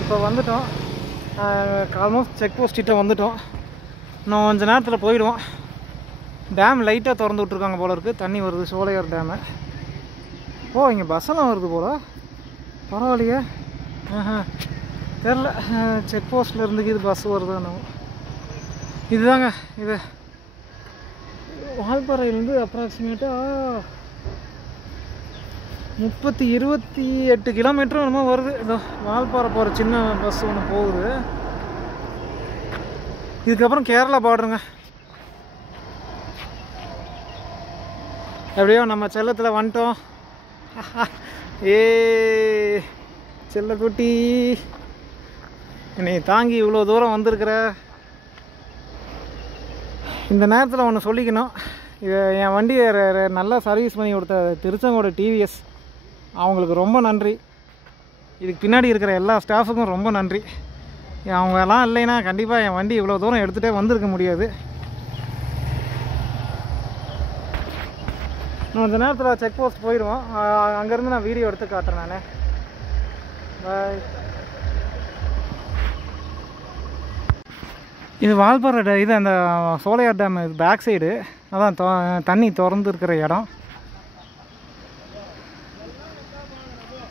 இப்போ வந்துட்டோம். Almost check post கிட்ட வந்துட்டோம். இன்னும் கொஞ்சம் நேரத்தில் போயிடுவோம். டேம் லைட்டாக திறந்து விட்ருக்காங்க போல இருக்குது. தண்ணி வருது, சோலையார் டேமு. ஓ, இங்கே பஸ்ஸெல்லாம் வருது போல. பரவாயில்லையே. தெரில, செக் போஸ்ட்டில் இருந்து இது பஸ் வருது. இதுதாங்க இது வால்பாறையிலேருந்து அப்ராக்சிமேட்டாக 28 கிலோமீட்டரும் என்னமோ வருது. இதோ வால்பாறை போகிற சின்ன பஸ் ஒன்று போகுது. இதுக்கப்புறம் கேரளா பார்டருங்க. எப்படியோ நம்ம செல்லத்தில் வந்துட்டோம். ஏ செல்லக்குட்டி, என்னை தாங்கி இவ்வளோ தூரம் வந்திருக்கிற. இந்த நேரத்தில் ஒன்று சொல்லிக்கணும். இது என் வண்டியை நல்லா சர்வீஸ் பண்ணி கொடுத்த திருச்செங்கோடு டிவிஎஸ், அவங்களுக்கு ரொம்ப நன்றி. இதுக்கு பின்னாடி இருக்கிற எல்லா ஸ்டாஃபுக்கும் ரொம்ப நன்றி. அவங்கெல்லாம் இல்லைன்னா கண்டிப்பாக என் வண்டி இவ்வளோ தூரம் எடுத்துகிட்டே வந்திருக்க முடியாது. நான் இந்த நேரத்தில் செக் போஸ்ட் போயிடுவோம். அங்கேருந்து நான் வீடியோ எடுத்து காட்டுறேன் நான். பாய். இது வால்பாறை இது அந்த சோலையார் டேம் இது பேக் சைடு. அதான் தண்ணி திறந்து இருக்கிற இடம்.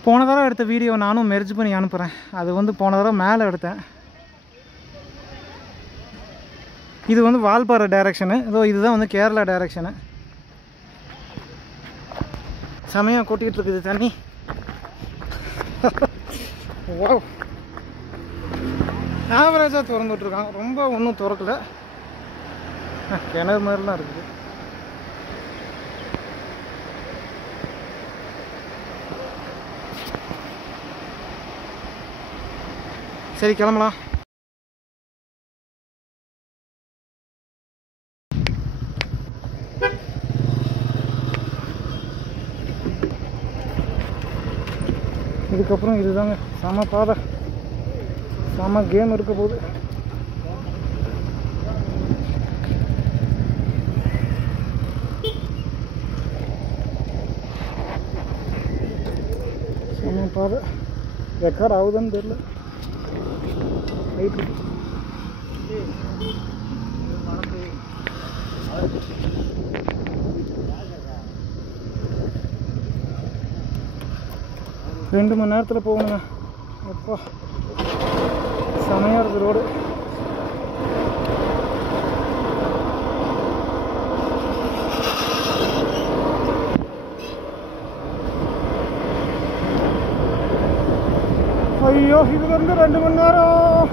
போன தடவை எடுத்த வீடியோ நானும் மெர்ஜ் பண்ணி அனுப்புகிறேன். அது போன தடவை மேலே எடுத்தேன். இது வால்பாறை டைரெக்ஷனு. இதுதான் கேரளா டைரெக்ஷனு. செமையாக கொட்டிகிட்டு இருக்குது தண்ணி. வாவ், ஆவரேஜாக திறந்துட்ருக்காங்க, ரொம்ப ஒன்றும் திறக்கல. கிணறு மாதிரிலாம் இருக்குது. சரி, கிளம்பலாம். இதுக்கப்புறம் இதுதாங்க செம பாதை, செம கேம் இருக்க போகுது. செம பாதை. ரெக்கார்ட் ஆகுதுன்னு தெரியல. ரைட்டு ரெண்டு மணி நேரத்தில் போகணுங்க. அப்பா செமையாக இருக்குது ரோடு. ஐயோ, இதுலேருந்து 2 மணி நேரம்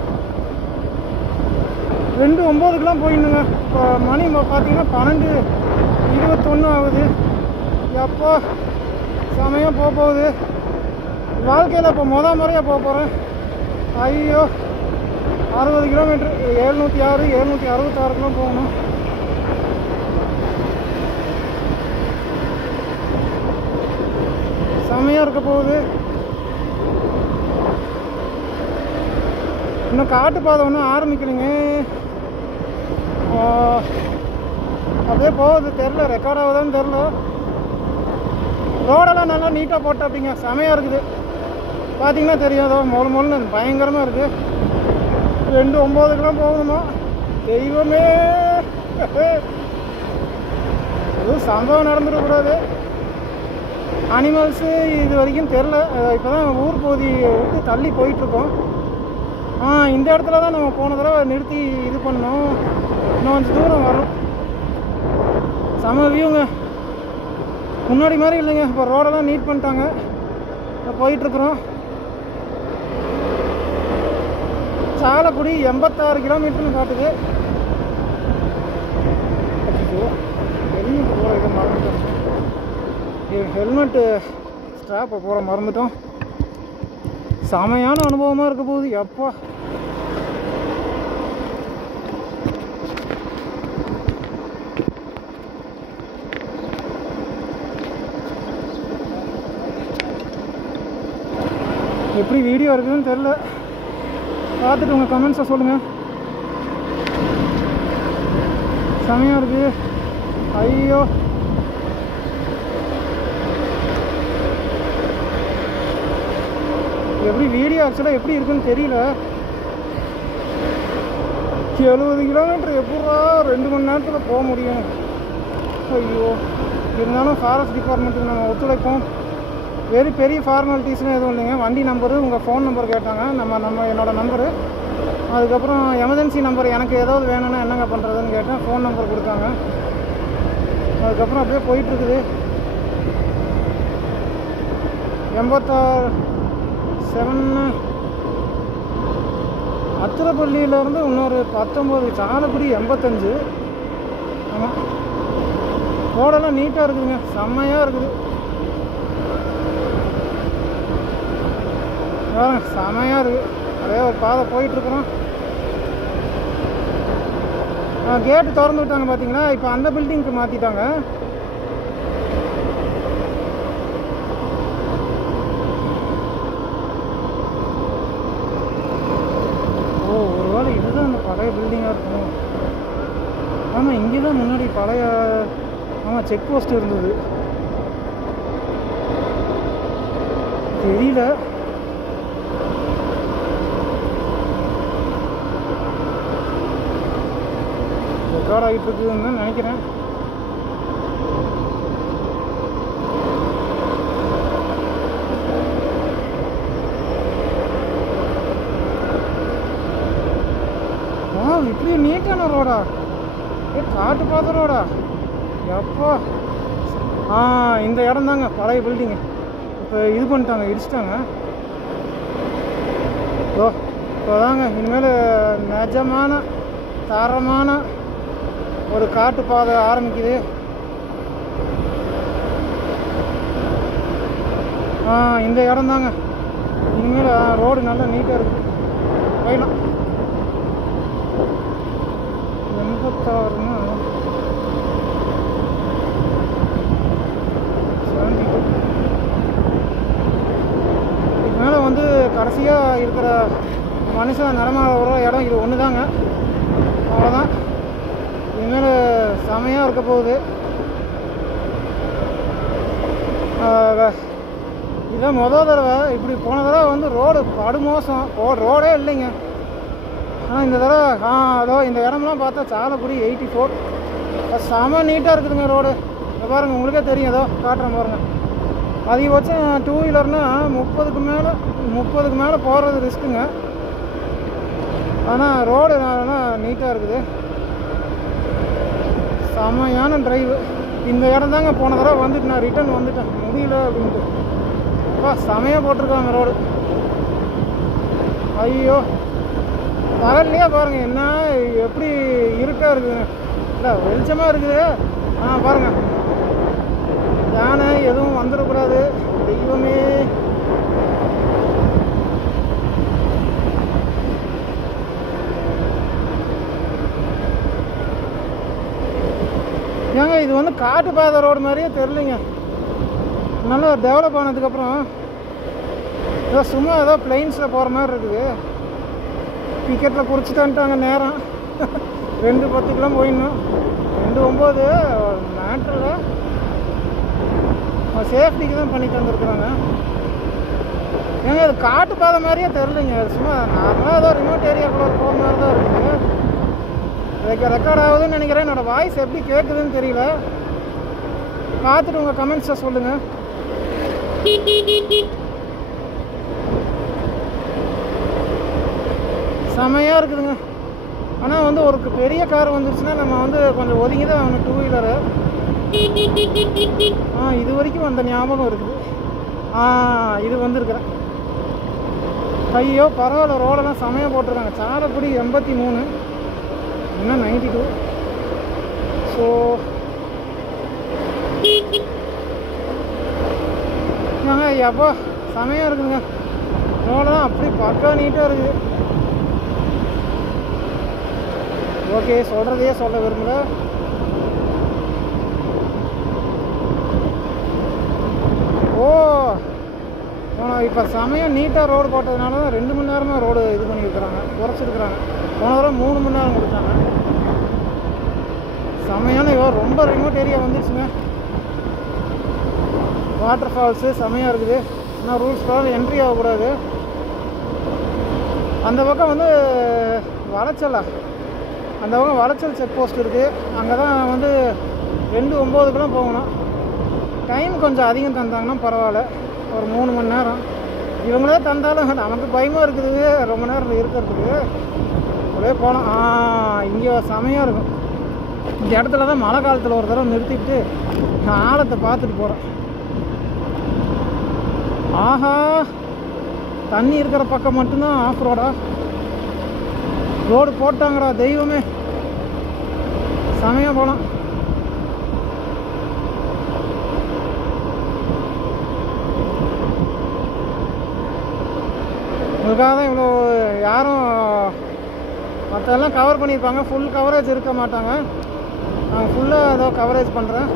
2:09க்கெலாம் போயிடணுங்க. இப்போ மணி பார்த்தீங்கன்னா 12:21 ஆகுது. எப்போ செமையாக போகுது. வாழ்க்கையில் இப்போ முறையாக போகிறேன். ஐயோ, 60 கிலோமீட்ரு, 706 766 போகணும். செமையாக இருக்க போகுது. இன்னும் காட்டு பாதை ஒன்றும் ஆரம்பிக்கலைங்க. அப்படியே போகுது, தெரில ரெக்கார்ட் ஆகுதான்னு தெரில. ரோடெல்லாம் நல்லா நீட்டாக போட்ட அப்படிங்க, செமையாக இருக்குது. பார்த்தீங்கன்னா தெரியும், அதோ மொழு பயங்கரமாக இருக்குது. 2:09க்கெலாம் போகணுமா? தெய்வமே, எதுவும் சம்பவம் நடந்துடக்கூடாது. அனிமல்ஸு இது வரைக்கும் தெரில. இப்போ தான் ஊர் பகுதியை விட்டு தள்ளி போயிட்டுருக்கோம். இந்த இடத்துல தான் நம்ம போன தடவை நிறுத்தி இது பண்ணோம். இன்னும் கொஞ்சம் தூரம் வரும். செம வியூங்க. முன்னாடி மாதிரி இல்லைங்க, இப்போ ரோடெல்லாம் நீட் பண்ணிட்டாங்க. இப்போ போயிட்டுருக்குறோம். சாலக்குடி 86 கிலோமீட்டர்னு காட்டுது. ஹெல்மெட் போகிற இதை மறந்துட்டோம். ஹெல்மெட்டு ஸ்ட்ராப்பை போகிற மறந்துட்டோம். செமையான அனுபவமாக இருக்க போகுது. எப்பா, எப்படி வீடியோ இருக்குதுன்னு தெரில. பார்த்துட்டு உங்கள் கமெண்ட்ஸை சொல்லுங்கள். செமையாக இருக்குது. ஐயோ, எப்படி வீடியோ ஆக்சுவலாக எப்படி இருக்குன்னு தெரியல. 70 கிலோமீட்டர் எப்படா 2 மணி நேரத்தில் போக முடியும்? ஐயோ, இருந்தாலும் ஃபாரஸ்ட் டிபார்ட்மெண்ட்டுக்கு நம்ம ஒத்துழைப்போம். பெரிய ஃபார்மாலிட்டிஸ்னு எதுவும் இல்லைங்க. வண்டி நம்பரு, உங்கள் ஃபோன் நம்பர் கேட்டாங்க, என்னோடய நம்பரு. அதுக்கப்புறம் எமர்ஜென்சி நம்பர், எனக்கு ஏதாவது வேணும்னா என்னங்க பண்ணுறதுன்னு கேட்டேன். ஃபோன் நம்பர் கொடுத்தாங்க. அதுக்கப்புறம் அப்படியே போயிட்டுருக்குது. 86 அத்திரப்பள்ளியிலேருந்து இன்னொரு 19 சாலக்குடி 85. ஆமாம், ரோடெல்லாம் நீட்டாக இருக்குதுங்க, செம்மையாக இருக்குது. செம்மையாக இருக்குது. அதே ஒரு பாதை போயிட்டுருக்குறோம். கேட்டு திறந்து விட்டாங்க பார்த்தீங்களா? இப்போ அந்த பில்டிங்க்கு மாற்றிட்டாங்க. ஓ, ஒருவேளை இதுதான் அந்த பழைய பில்டிங்காக இருக்கணும். ஆமாம், இங்கே தான் முன்னாடி பழைய செக் போஸ்ட் இருந்தது. தெரியல. ரெக்கார்ட் ஆகிட்டு இருக்குதுன்னு தான் நினைக்கிறேன். இப்படி நீட்டான ரோடா? காட்டு பார்த்த ரோடா எப்போ? இந்த இடம் தாங்க பழைய பில்டிங்கு. இப்போ இது பண்ணிட்டாங்க, இடிச்சிட்டாங்க. இப்போதாங்க இனிமேல் நிஜமான தரமான ஒரு காட்டு பாதை ஆரம்பிக்குது. இந்த இடம் தாங்க இனிமேல் ரோடு நல்லா நீட்டாக இருக்குது. போயிடலாம். 86ன்னா 72. இதுக்கு மேலே வந்து கடைசியாக இருக்கிற மனுஷன் நடமாட வர இடம் இது ஒன்று தாங்க. அவ்வளோதான். இனிமேல் செமையாக இருக்க போகுது. இதான் மொதல் தடவை. இப்படி போன தடவை வந்து ரோடு படுமோசம், ரோடே இல்லைங்க. ஆனால் இந்த தடவை அதோ இந்த இடம்லாம் பார்த்தா சாலக்குடி 84 செம நீட்டாக இருக்குதுங்க ரோடு. இதை பாருங்கள், உங்களுக்கே தெரியும். ஏதோ காட்டுறேன் பாருங்கள். அதிகபட்சம் 2 வீலர்னால் 30க்கு மேலே போகிறது ரிஸ்க்குங்க. ஆனால் ரோடு நல்லா நீட்டாக இருக்குது. செமையான டிரைவு. இந்த இடம் தாங்க போன தடவை வந்துட்டு நான் ரிட்டர்ன் வந்துட்டேன், முடியல அப்படின்ட்டு. செமையாக போட்டிருக்காங்க ரோடு. ஐயோ, பகல்லையே பாருங்கள் என்ன எப்படி இருட்டாக இருக்குதுங்க. இல்லை, வெளிச்சமாக இருக்குது. பாருங்கள், யானை எதுவும் வந்துடக்கூடாது. தெய்வமே. ஏங்க இது வந்து காட்டு பாதை ரோடு மாதிரியே தெரிலிங்க. நல்லா டெவலப் ஆனதுக்கப்புறம் ஏதோ சும்மா ஏதோ பிளைன்ஸில் போகிற மாதிரி இருக்குது. டிக்கெட்டில் குறிச்சிட்டான்ட்டாங்க நேரம். 2:10 போயிடணும். 2:09 மேட்ரில் சேஃப்டிக்கு தான் பண்ணி தந்துருக்குறாங்க. ஏங்க இது காட்டு பாதை மாதிரியே தெரிலிங்க. சும்மா நார்மலாக ஏதோ ரிமோட் ஏரியாக்குள்ளே போகிற மாதிரி தான் இருக்குது. ரெக்கார்ட் ஆகுதுன்னு நினைக்கிறேன். என்னோடய வாய்ஸ் எப்படி கேட்குதுன்னு தெரியல. பார்த்துட்டு உங்கள் கமெண்ட்ஸை சொல்லுங்கள். செமையாக இருக்குதுங்க. ஆனால் வந்து ஒரு பெரிய கார் வந்துருச்சுன்னா நம்ம வந்து கொஞ்சம் ஒதுங்கி தான் அவனு 2 வீலரு. இது வரைக்கும் அந்த ஞாபகம் இருக்குது. இது வந்துருக்குறேன். ஐயோ பரவாயில்ல, ரோடெல்லாம் செமையாக போட்டிருக்காங்க. சாலக்குடி 83, இன்னும் 92. ஸோ எப்போ செமையாக இருக்குதுங்க. ரோடெல்லாம் அப்படி பக்கா நீட்டாக இருக்குது. ஓகே, சொல்கிறதையே சொல்ல விரும்பல. இப்போ செமையாக நீட்டாக ரோடு போட்டதுனால தான் 2 மணி நேரமாக ரோடு இது பண்ணியிருக்கிறாங்க, குறைச்சிருக்கிறாங்க. போன தடவை 3 மணி நேரம் கொடுத்தாங்க. செமையான ரொம்ப ரிமோட் ஏரியா வந்துடுச்சுங்க. வாட்டர் ஃபால்ஸு செமையாக இருக்குது. ஆனால் ரூல்ஸ் ப்ராப்ளம் என்ட்ரி ஆகக்கூடாது. அந்த பக்கம் வந்து வளைச்சலா, அந்த பக்கம் வளைச்சல் செக் போஸ்ட் இருக்குது. அங்கே தான் வந்து 2:09க்குலாம் போகணும். டைம் கொஞ்சம் அதிகம் தந்தாங்கன்னா பரவாயில்ல, ஒரு 3 மணி நேரம். இவங்களே தந்தாலும் நமக்கு பயமாக இருக்குது ரொம்ப நேரம் இருக்கிறதுக்கு. அப்படியே போனோம். இங்கே செமையாக இருக்கும். இந்த இடத்துல தான் மழை காலத்தில் ஒரு தடவை நிறுத்திட்டு ஆழத்தை பார்த்துட்டு போகிறேன். ஆஹா, தண்ணி இருக்கிற பக்கம் மட்டும்தான் ஆஃப் ரோடா? ரோடு போட்டாங்கடா தெய்வமே, செமையாக போகலாம். உங்களுக்காக தான் இவ்வளோ. யாரும் மற்றெல்லாம் கவர் பண்ணியிருப்பாங்க, ஃபுல் கவரேஜ் இருக்க மாட்டாங்க. நான் ஃபுல்லாக ஏதோ கவரேஜ் பண்ணுறேன்.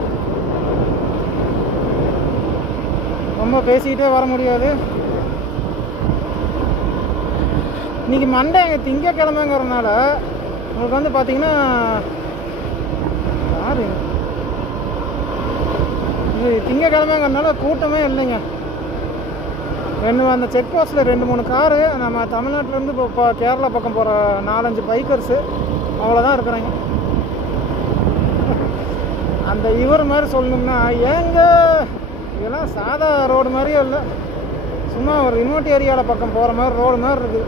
ரொம்ப பேசிக்கிட்டே வர முடியாது. இன்றைக்கி மண்டே எங்கள் திங்கக்கிழமைங்கிறதுனால உங்களுக்கு வந்து பார்த்திங்கன்னா யார் இது திங்கக்கிழமைங்கிறதுனால கூட்டமே இல்லைங்க. அந்த செக் போஸ்ட்டில் 2-3 காரு நம்ம தமிழ்நாட்டிலேருந்து இப்போ கேரளா பக்கம் போகிற 4-5 பைக்கர்ஸு அவ்வளோதான் இருக்கிறாங்க. அந்த இவர் மாதிரி சொல்லணும்னா ஏங்க இதெல்லாம் சாதா ரோடு மாதிரியே இல்லை, சும்மா ஒரு ரிமோட் ஏரியாவில் பக்கம் போகிற மாதிரி ரோடு மாதிரி இருக்குது.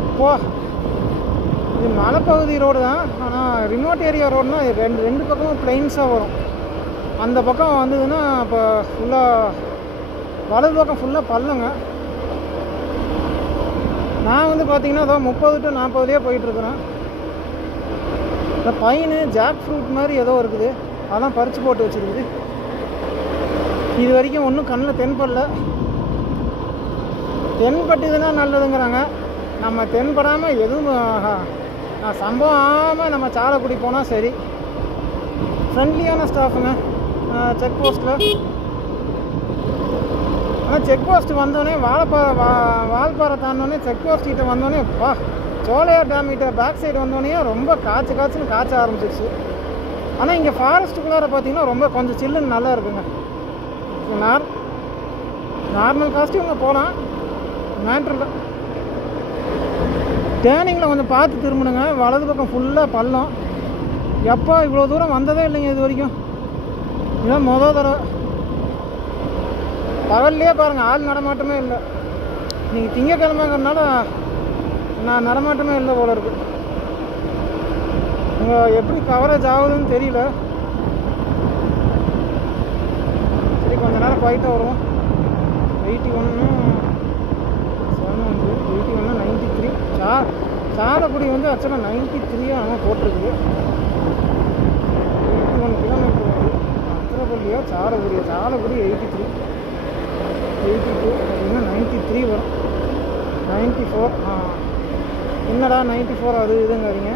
எப்போ இது மலைப்பகுதி ரோடு தான், ஆனால் ரிமோட் ஏரியா ரோடுனா ரெண்டு பக்கமும் பிளைன்ஸாக வரும். அந்த பக்கம் வந்ததுன்னா இப்போ ஃபுல்லாக வலது பக்கம் ஃபுல்லாக பள்ளங்க. நான் வந்து பார்த்திங்கன்னா அதோ 30 to 40 போயிட்டுருக்குறேன். இந்த பைனு ஜாக் ஃப்ரூட் மாதிரி ஏதோ இருக்குது, அதெல்லாம் பறித்து போட்டு வச்சுருக்குது. இது வரைக்கும் ஒன்றும் கண்ணில் தென்படல. தென்பட்டுதுன்னா நல்லதுங்கிறாங்க. நம்ம தென்படாமல் எதுவும் சம்பவம் ஆகாமல் நம்ம சாலக்குடி போனால் சரி. ஃப்ரெண்ட்லியான ஸ்டாஃபுங்க செக் போஸ்ட்டில். ஆனால் செக் போஸ்ட் வந்தோடனே வால்பாறை தாண்டோடனே செக் போஸ்ட் கிட்ட வந்தோடனே சோலையார் டேம் கிட்ட பேக் சைடு வந்தோடனே ரொம்ப காய்ச்சல் காய்ச்ச ஆரம்பிச்சிருச்சு. ஆனால் இங்கே ஃபாரஸ்ட்டுக்குள்ளார பார்த்தீங்கன்னா ரொம்ப கொஞ்சம் சில்லுன்னு நல்லா இருக்குங்க. நார்மல் காஸ்ட்யூம்ல போகலாம், மேட்ரில். டேர்னிங்கில் கொஞ்சம் பார்த்து திரும்பணுங்க. வலது பக்கம் ஃபுல்லாக பள்ளம். எப்போ இவ்வளோ தூரம் வந்ததே இல்லைங்க இது வரைக்கும். இதுதான் மொதல் தடவை. பகல்லையே பாருங்கள் ஆள் நடமாட்டமே இல்லை. நீங்கள் திங்கக்கிழமைங்கிறதுனால நான் நடமாட்டமே இல்லை போல இருக்கு. இங்கே எப்படி கவரேஜ் ஆகுதுன்னு தெரியல. சரி, கொஞ்ச நேரம் போயிட்டு வருவோம். 81 700 81 93 சாலக்குடி வந்து ஆக்சுவலாக 93 ஆனால் போட்டிருக்குது. 81 கிலோமீட்டர் வருது. அத்திரப்பள்ளியா சாலக்குடி 83 82 அப்படின்னா 93 வரும். 94 என்னடா 94 அது இதுங்கிறீங்க.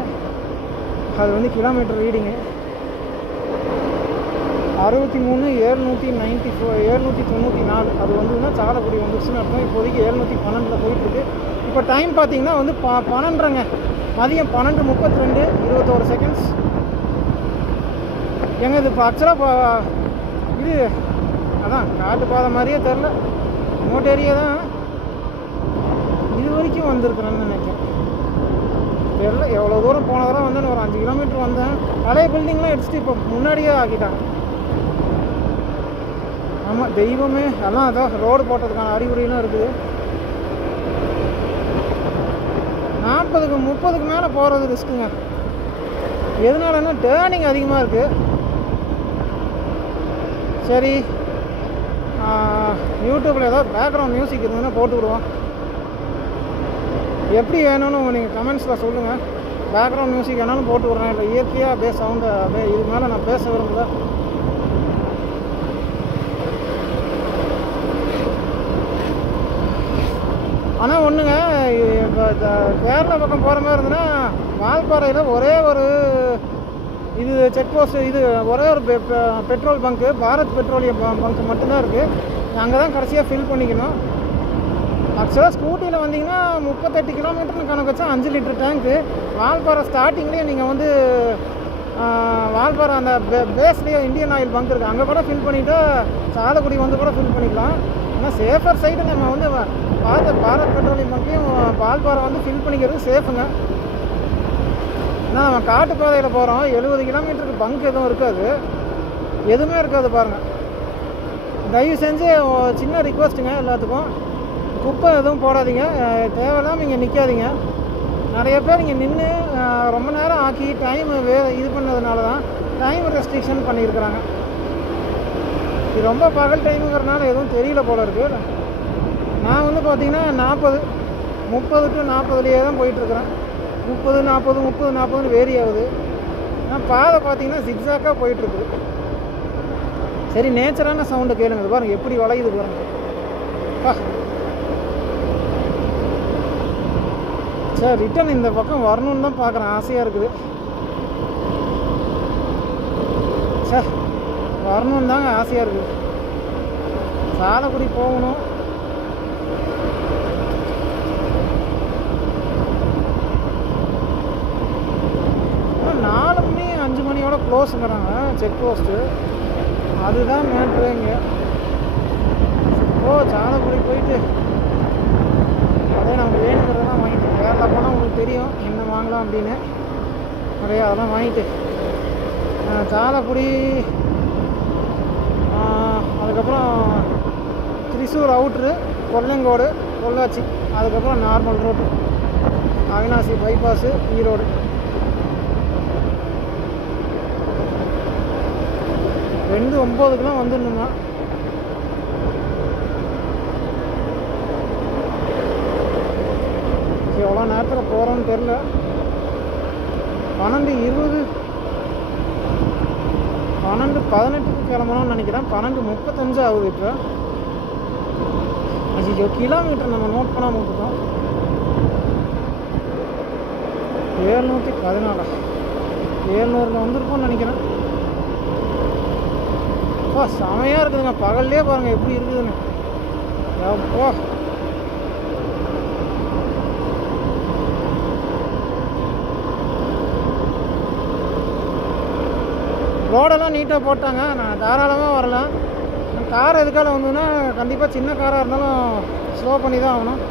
அது வந்து கிலோமீட்டர் ரீடிங்கு. 63,794 அது வந்துன்னா சாலக்குடி வந்துருச்சுன்னு அர்த்தம். இப்போதைக்கு 712 போயிட்டுருக்கு. இப்போ டைம் பார்த்தீங்கன்னா வந்து 12:30ங்க. மதியம் 12:32 21 செகண்ட்ஸ். எங்க இது இப்போ ஆக்சுவலாக இது அதான் காட்டு பாதை மாதிரியே தெரில, ரிமோட் ஏரியா தான். இது வரைக்கும் வந்திருக்கிறேன்னு நினைக்கிறேன். தெரில எவ்வளோ தூரம் போன தடவை வந்து ஒரு 5 கிலோமீட்டர் வந்தேன். பழைய பில்டிங்லாம் எடுத்துகிட்டு இப்போ முன்னாடியே ஆக்கிட்டாங்க. ஆமாம் தெய்வமே, எல்லாம் அதான் ரோடு போட்டதுக்கான அறிகுறிலாம் இருக்குது. 40க்கு 30க்கு மேலே போகிறது ரிஸ்க்குங்க. எதனாலன்னா டேர்னிங் அதிகமாக இருக்குது. சரி, யூடியூப்பில் ஏதாவது பேக்ரவுண்ட் மியூசிக் இருந்ததுன்னா போட்டு விடுவோம். எப்படி வேணும்னு நீங்கள் கமெண்ட்ஸில் சொல்லுங்கள். பேக்ரவுண்ட் மியூசிக் வேணாலும் போட்டு விட்றேன், இல்லை இயற்கையாக அப்படியே சவுண்டு அப்படியே இது மேலே நான் பேச விரும்பல. ஆனால் ஒன்றுங்க, இப்போ கேரளா பக்கம் போகிற மாதிரி இருந்ததுன்னா வால்பாறையில் ஒரே ஒரு இது செக் போஸ்ட், இது ஒரே ஒரு petrol bunk, Bharat petroleum bunk மட்டும்தான் இருக்குது. அங்கே தான் கடைசியாக ஃபில் பண்ணிக்கணும். ஆக்சுவலாக ஸ்கூட்டியில் வந்தீங்கன்னா 38 கிலோமீட்டர்னு கணக்கு வச்சா 5 லிட்டர் டேங்க்கு. வால்பாறை ஸ்டார்டிங்லேயே நீங்கள் வந்து வால்பாறை அந்த பேஸ்லேயே இந்தியன் ஆயில் பங்க் இருக்குது, அங்கே கூட ஃபில் பண்ணிவிட்டு சாலக்குடி வந்து கூட ஃபில் பண்ணிக்கலாம். ஆனால் சேஃபர் சைடு நம்ம வந்து பாரத் பெட்ரோலியம் பங்கையும் வால்பாறை வந்து ஃபில் பண்ணிக்கிறது சேஃபுங்க. ஏன்னா நம்ம காட்டுப்பாதையில் போகிறோம், 70 கிலோமீட்டருக்கு பங்க் எதுவும் இருக்காது, எதுவுமே இருக்காது பாருங்கள். தயவு செஞ்சு சின்ன ரிக்வஸ்ட்டுங்க எல்லாத்துக்கும், குப்பை எதுவும் போடாதீங்க, தேவையில்லாமல் இங்கே நிற்காதீங்க. நிறைய பேர் இங்கே நின்று ரொம்ப நேரம் ஆக்கி டைம் இது பண்ணதுனால தான் டைம் ரெஸ்ட்ரிக்ஷன் பண்ணியிருக்கிறாங்க. இது ரொம்ப பகல் டைமுங்கிறதுனால எதுவும் தெரியல போல இருக்குது. நான் வந்து பார்த்திங்கன்னா 30 to 40 தான் போயிட்டுருக்குறேன். 30, 40 வேரி ஆகுது. ஆனால் பாதை பார்த்திங்கன்னா ஜிக்ஸாக்காக போயிட்டுருக்குது. சரி, நேச்சரான சவுண்டை கேளுங்க. இது பாருங்கள் எப்படி வளையுது பாருங்கள். சார் ரிட்டன் இந்த பக்கம் வரணுன்னு தான் பார்க்குறேன், ஆசையாக இருக்குது சார், வரணுன்னு தாங்க ஆசையாக இருக்குது. சாலக்குடி போகணும். ஆனால் 4 மணி 5 மணியோட க்ளோஸுங்கிறாங்க செக் போஸ்ட்டு. அதுதான் மேட்ரு இங்கே. சாலக்குடி போயிட்டு அதே நமக்கு வேணுங்கிறதெல்லாம் வாங்கிட்டு, கேரளா போனால் உங்களுக்கு தெரியும் என்ன வாங்கலாம் அப்படின்னு. நிறையா அதெல்லாம் வாங்கிட்டு சாலக்குடி, அதுக்கப்புறம் திரிசூர் அவுட்ரு, கொல்லங்கோடு, பொள்ளாச்சி, அதுக்கப்புறம் normal road Avinashi bypass, Erode. 2:09 வந்துடணுமா? எவ்வளோ நேரத்தில் போகிறோன்னு தெரில. 12:20 12:18 கிளம்பணும்னு நினைக்கிறேன். 12:35 ஆகுது இப்போ. ஐயோ, கிலோமீட்டர் நம்ம நோட் பண்ணாமல் விட்டுட்டோம். 714 700 வந்திருப்போம்னு நினைக்கிறேன். செமையாக இருக்குதுங்க, பகல்லே பாருங்கள் எப்படி இருக்குதுன்னு. எப்போ ரோடெல்லாம் நீட்டாக போட்டாங்க. நான் தாராளமாக வரலாம். கார் எதுக்கால வந்ததுன்னா கண்டிப்பாக சின்ன காராக இருந்தாலும் ஸ்லோ பண்ணி தான் ஆகணும்.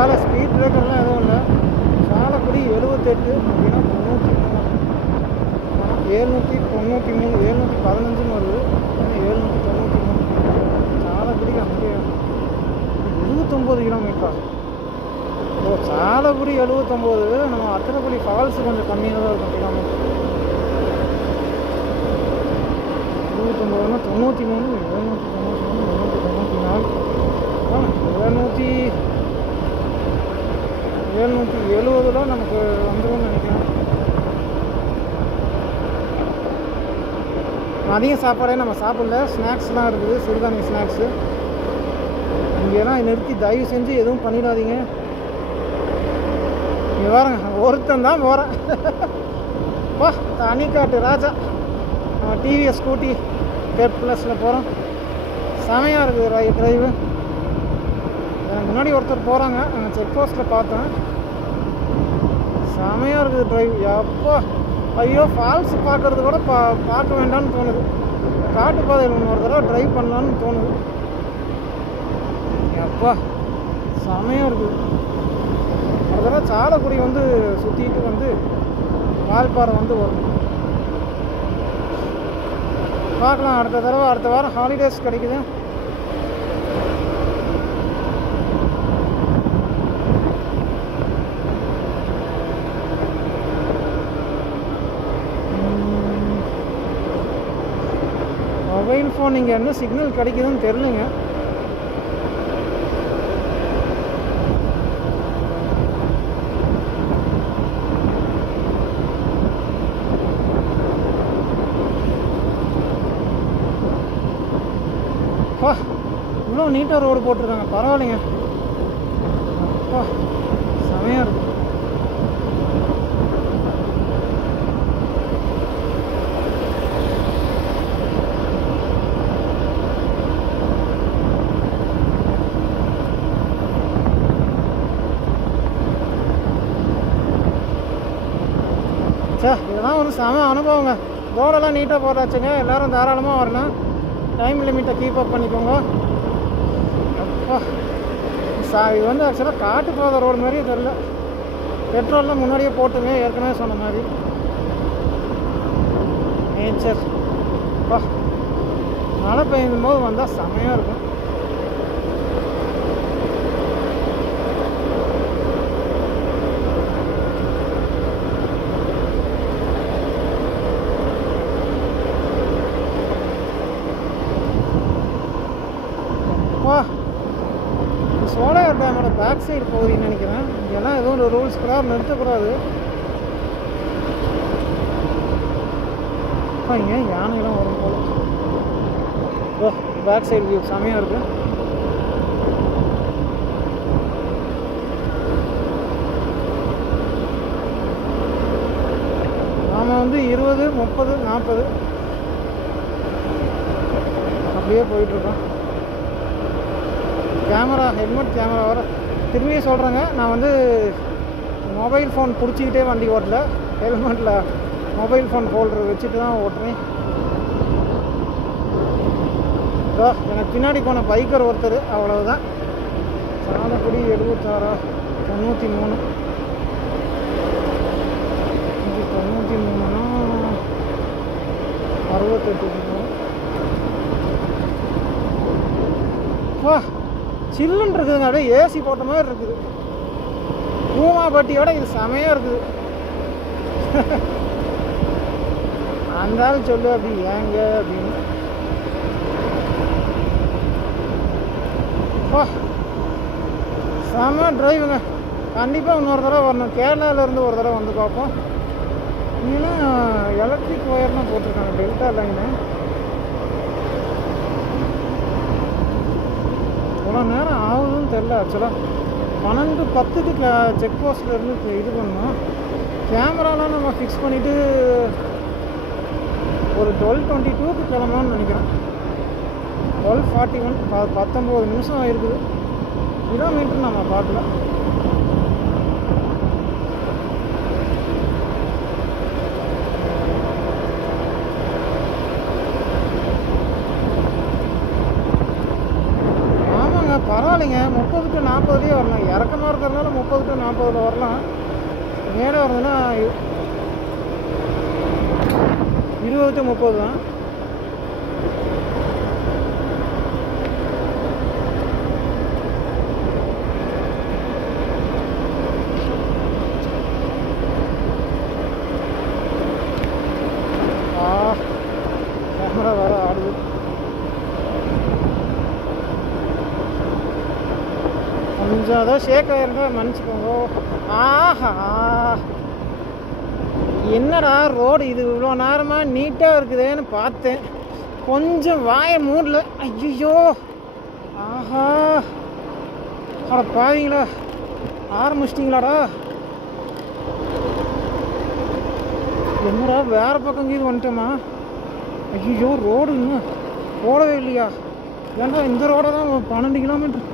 வேலை ஸ்பீட் பிரேக்கர்லாம் எதுவும் இல்லை. சாலக்குடி 78 அப்படின்னா 793 715 வருது. 793 சாலக்குடிக்கு அங்கே 29 கிலோமீட்டரா? சாலக்குடி 79, நம்ம அத்திரப்பள்ளி ஃபால்ஸு கொஞ்சம் கம்மியாக தான் இருக்கும் கிலோமீட்டர். 29னா 93, 793, 770 நமக்கு வந்துடும் நினைக்கிறேன். மதிய சாப்பாடே நம்ம சாப்பிடல, ஸ்நாக்ஸ்லாம் இருக்குது, சிறுதானிய ஸ்நாக்ஸு. இங்கேலாம் நிறுத்தி தயவு செஞ்சு எதுவும் பண்ணிடாதீங்க. இங்கே பாருங்க, ஒருத்தன் தான் போகிறேன். தனிக்காட்டு ராஜா நம்ம டிவிஎஸ் ஸ்கூட்டி +ல் போகிறோம். செமையாக இருக்குது டிரைவு. எனக்கு முன்னாடி ஒருத்தர் போகிறாங்க, நாங்கள் செக் போஸ்ட்டில் பார்த்தேன். செமையாக இருக்குது டிரைவ். எப்போ ஐயோ, ஃபால்ஸ் பார்க்குறது கூட பார்க்க வேண்டாம்னு தோணுது. காட்டு பாதையில் ஒரு தடவை ட்ரைவ் பண்ணலான்னு தோணுது. எப்பா செமையாக இருக்குது. ஒரு தடவை சாலக்குடி வந்து சுற்றிட்டு வந்து வால்பாறை வந்து வரும். பார்க்கலாம், அடுத்த தடவை அடுத்த வாரம் ஹாலிடேஸ் கிடைக்குது. மொபைல் ஃபோன் பார்ப்போம். நீங்கள் என்ன சிக்னல் கிடைக்குதுன்னு தெரிலங்க. அப்பா இவ்வளோ நீட்டாக ரோடு போட்டிருக்காங்க, பரவாயில்லைங்க. அப்பா செமையாக இருக்கு. சே, இதெல்லாம் ஒரு செம அனுபவங்க. ரோடெல்லாம் நீட்டாக போட்டாச்சுங்க. எல்லோரும் தாராளமாக வரணும். டைம் லிமிட்டை கீப் அப் பண்ணிக்கோங்க. அப்பா இது வந்து ஆக்சுவலாக காட்டு போகிற ரோடு மாதிரியே தெரில. பெட்ரோல்லாம் முன்னாடியே போட்டுங்க, ஏற்கனவே சொன்ன மாதிரி. நேச்சர் அப்பா மழை பெய்யும் போது வந்தால் செமையாக இருக்கும். சோலையார் டேமோட பேக் சைடு போகுதுன்னு நினைக்கிறேன். இங்கெல்லாம் எதுவும் ஒரு ரூல்ஸ் பிரகாரம் நிறுத்தக்கூடாது. இங்கே யானைலாம் வரும் போல. பேக் சைடு வியூ செமையாக இருக்குது. நாம் வந்து 20, 30, 40 அப்படியே போயிட்டுருக்கோம். கேமரா, ஹெல்மெட் கேமரா வர திரும்பியே சொல்கிறேங்க. நான் வந்து மொபைல் ஃபோன் பிடிச்சிக்கிட்டே வண்டி ஓட்டல, ஹெல்மெட்டில் மொபைல் ஃபோன் ஹோல்டர் வச்சுட்டு தான் ஓட்டுறேன். எனக்கு பின்னாடி போன பைக்கர் ஒருத்தர், அவ்வளவுதான். சாலக்குடி 76 93 93னா 68. வா சில்லுன்னு இருக்குதுங்க, அப்படியே ஏசி போட்ட மாதிரி இருக்குது. பூமாப்பட்டியோட இது செமையாக இருக்குது. அந்த ஆள் சொல்லு அப்படி ஏங்க அப்படின்னு. வா செம டிரைவுங்க. கண்டிப்பாக இன்னொரு தடவை வரணும். கேரளாவிலேருந்து ஒரு தடவை வந்து பார்ப்போம். இங்கன்னா எலக்ட்ரிக் ஒயர்லாம் போட்டிருக்காங்க, டெல்டா லைனு. எவ்வளோ நேரம் ஆகுதுன்னு தெரில. ஆக்சுவலாக 12:10க்கு செக் போஸ்ட்லேருந்து இது பண்ணோம். கேமராலாம் நம்ம ஃபிக்ஸ் பண்ணிவிட்டு ஒரு 12:22க்கு கிளம்பணும்னு நினைக்கிறேன். 12:41 19 நிமிஷம் இருக்குது. கிலோமீட்டர் நம்ம பார்க்கல. பரவாயில்லைங்க. 30 to 40 வரலாம். இறக்கமாக இருக்கிறதுனால 30 to 40 வரலாம். மேலே வருதுன்னா 20 to 30 தான். கேமரா வேறு ஆடுது. கொஞ்சம் ஏதோ ஷேக் ஆகிருந்தால் மன்னிச்சுக்கோங்க. ஆஹா என்னடா ரோடு இது இவ்வளோ நேரமாக நீட்டாக இருக்குதுன்னு பார்த்தேன். கொஞ்சம் வாயை மூடல. ஐயோ ஆஹா அட பாவீங்களா, ஆரம்பிச்சிட்டிங்களாடா. என்னடா வேறு பக்கம் கீது வந்துட்டோமா? ஐயோ ரோடு இன்னும் போடவே இல்லையா? ஏன்டா இந்த ரோடை தான் 12 கிலோமீட்டர்.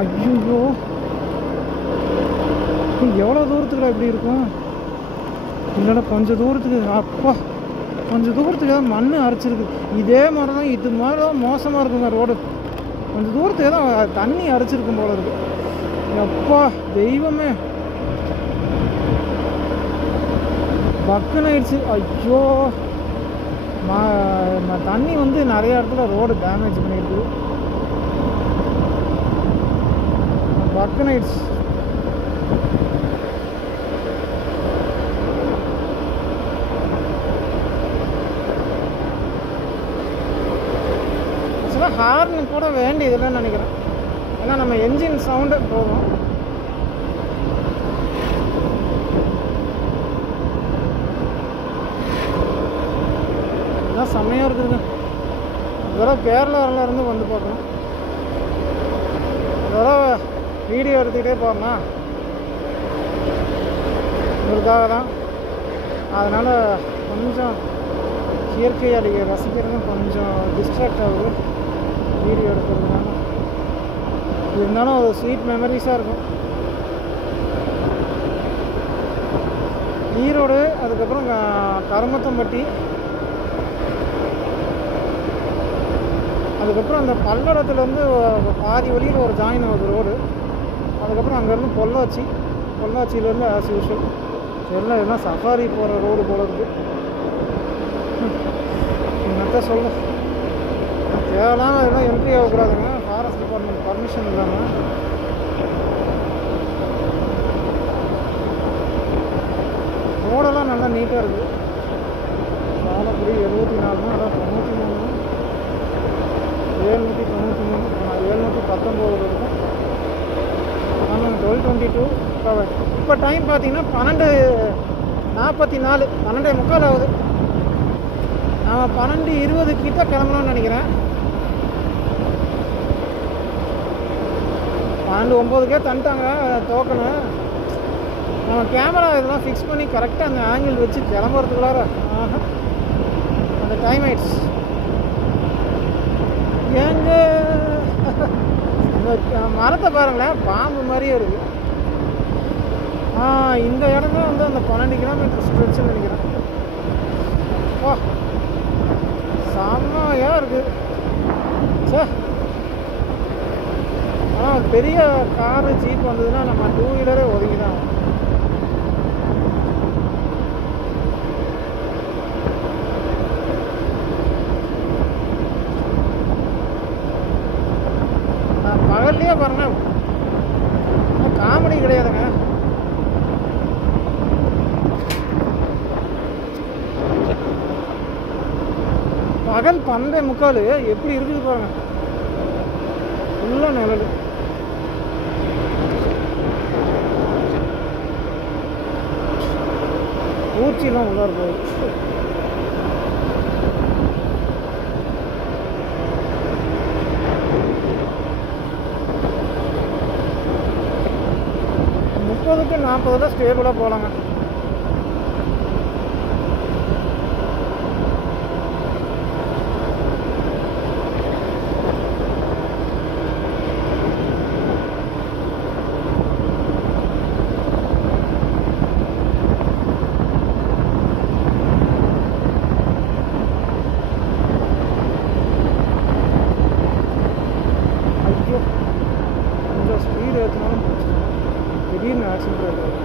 ஐயோ எவ்வளோ தூரத்துக்குடா இப்படி இருக்கும்? இல்லைடா கொஞ்சம் தூரத்துக்கு, அப்பா கொஞ்சம் தூரத்துக்கு ஏதாவது மண் அரைச்சிருக்கு. இதே மாதிரி தான், இது மாதிரி தான் மோசமாக இருக்குங்க ரோடு. கொஞ்சம் தூரத்துக்கு தான் தண்ணி அரைச்சிருக்கும் போல இருக்கு. அப்பா தெய்வமே, பக்குன்னு ஆயிடுச்சு. ஐயோ தண்ணி வந்து நிறைய இடத்துல ரோடு டேமேஜ் பண்ணியிருக்கு. பக்குன்னு ஆயிடுச்சு. செகண்ட் இதில் நினைக்கிறேன். ஏன்னா நம்ம என்ஜின் சவுண்டு போதும். இதெல்லாம் செம்மையாக இருக்குதுங்க. இதெல்லாம் கேரளாவிலேருந்து வந்து பார்க்கணும். இதெல்லாம் வீடியோ எடுத்துக்கிட்டே போகிறோம்னா உங்களுக்காக தான். அதனால் கொஞ்சம் இயற்கை அடிக்க ரசிக்கிறது கொஞ்சம் டிஸ்ட்ராக்ட் ஆகுது வீடியோ எடுக்கிறதுனால. இருந்தாலும் அது ஸ்வீட் மெமரிஸாக இருக்கும். ஈரோடு, அதுக்கப்புறம் கருமத்தம்பட்டி, அதுக்கப்புறம் அந்த பல்லடத்துலேருந்து பாதி வழியில் ஒரு ஜாயின் ஆகுது ரோடு. அதுக்கப்புறம் அங்கேருந்து பொள்ளாச்சியிலேருந்து ஆஸ் யூஷுவல் எல்லாம் எல்லாம் சஃபாரி போகிற ரோடு போல இருக்குது. என்னத்த சொல்ல, தேவையில்லாமல் எல்லாம் என்ட்ரி ஆகக்கூடாதுங்க. ஃபாரஸ்ட் டிபார்ட்மெண்ட் பர்மிஷன் இல்லாமல். ரோடெல்லாம் நல்லா நீட்டாக இருக்குது. சாலக்குடி 74, அதான் 93, 793, 719 இருக்கும். ஆனால் 1222 கவர். இப்போ டைம் பார்த்தீங்கன்னா 12:44, 12:45 ஆகுது. நான் 12:20 கிட்ட கிளம்பணும்னு நினைக்கிறேன். 12:09 தந்துட்டாங்க டோக்கனு. நம்ம கேமரா இதெல்லாம் ஃபிக்ஸ் பண்ணி கரெக்டாக அந்த ஆங்கிள் வச்சு கிளம்புறதுக்குள்ளார அந்த டைம் ஆயிடுச்சு. எங்க மரத்தை பாருங்களேன், பாம்பு மாதிரியே இருக்குது. இந்த இடம் தான் வந்து அந்த 12 கிலோமீட்டர் ஸ்ட்ரெச்சுன்னு நினைக்கிறேன். வா, செம்மையாக இருக்குது. சார், ஆனால் பெரிய காரு ஜீப் வந்ததுன்னா நம்ம 2 வீலரே ஒதுங்கி தான். பகல்லையே பாருங்க, காமெடி கிடையாதுங்க. பகல் 12:45 எப்படி இருக்குது பாருங்க, ஃபுல்லாக நிழல். ஊர்ச்சிலாம் உள்ளார போகுது. முப்பதுக்கு 40 ஸ்டேபிளாக போகலாங்க. கொஞ்சம் ஸ்பீடு ஏற்றினாலும் திடீர்னு ஆக்சிடென்ட் ஆகிடும்.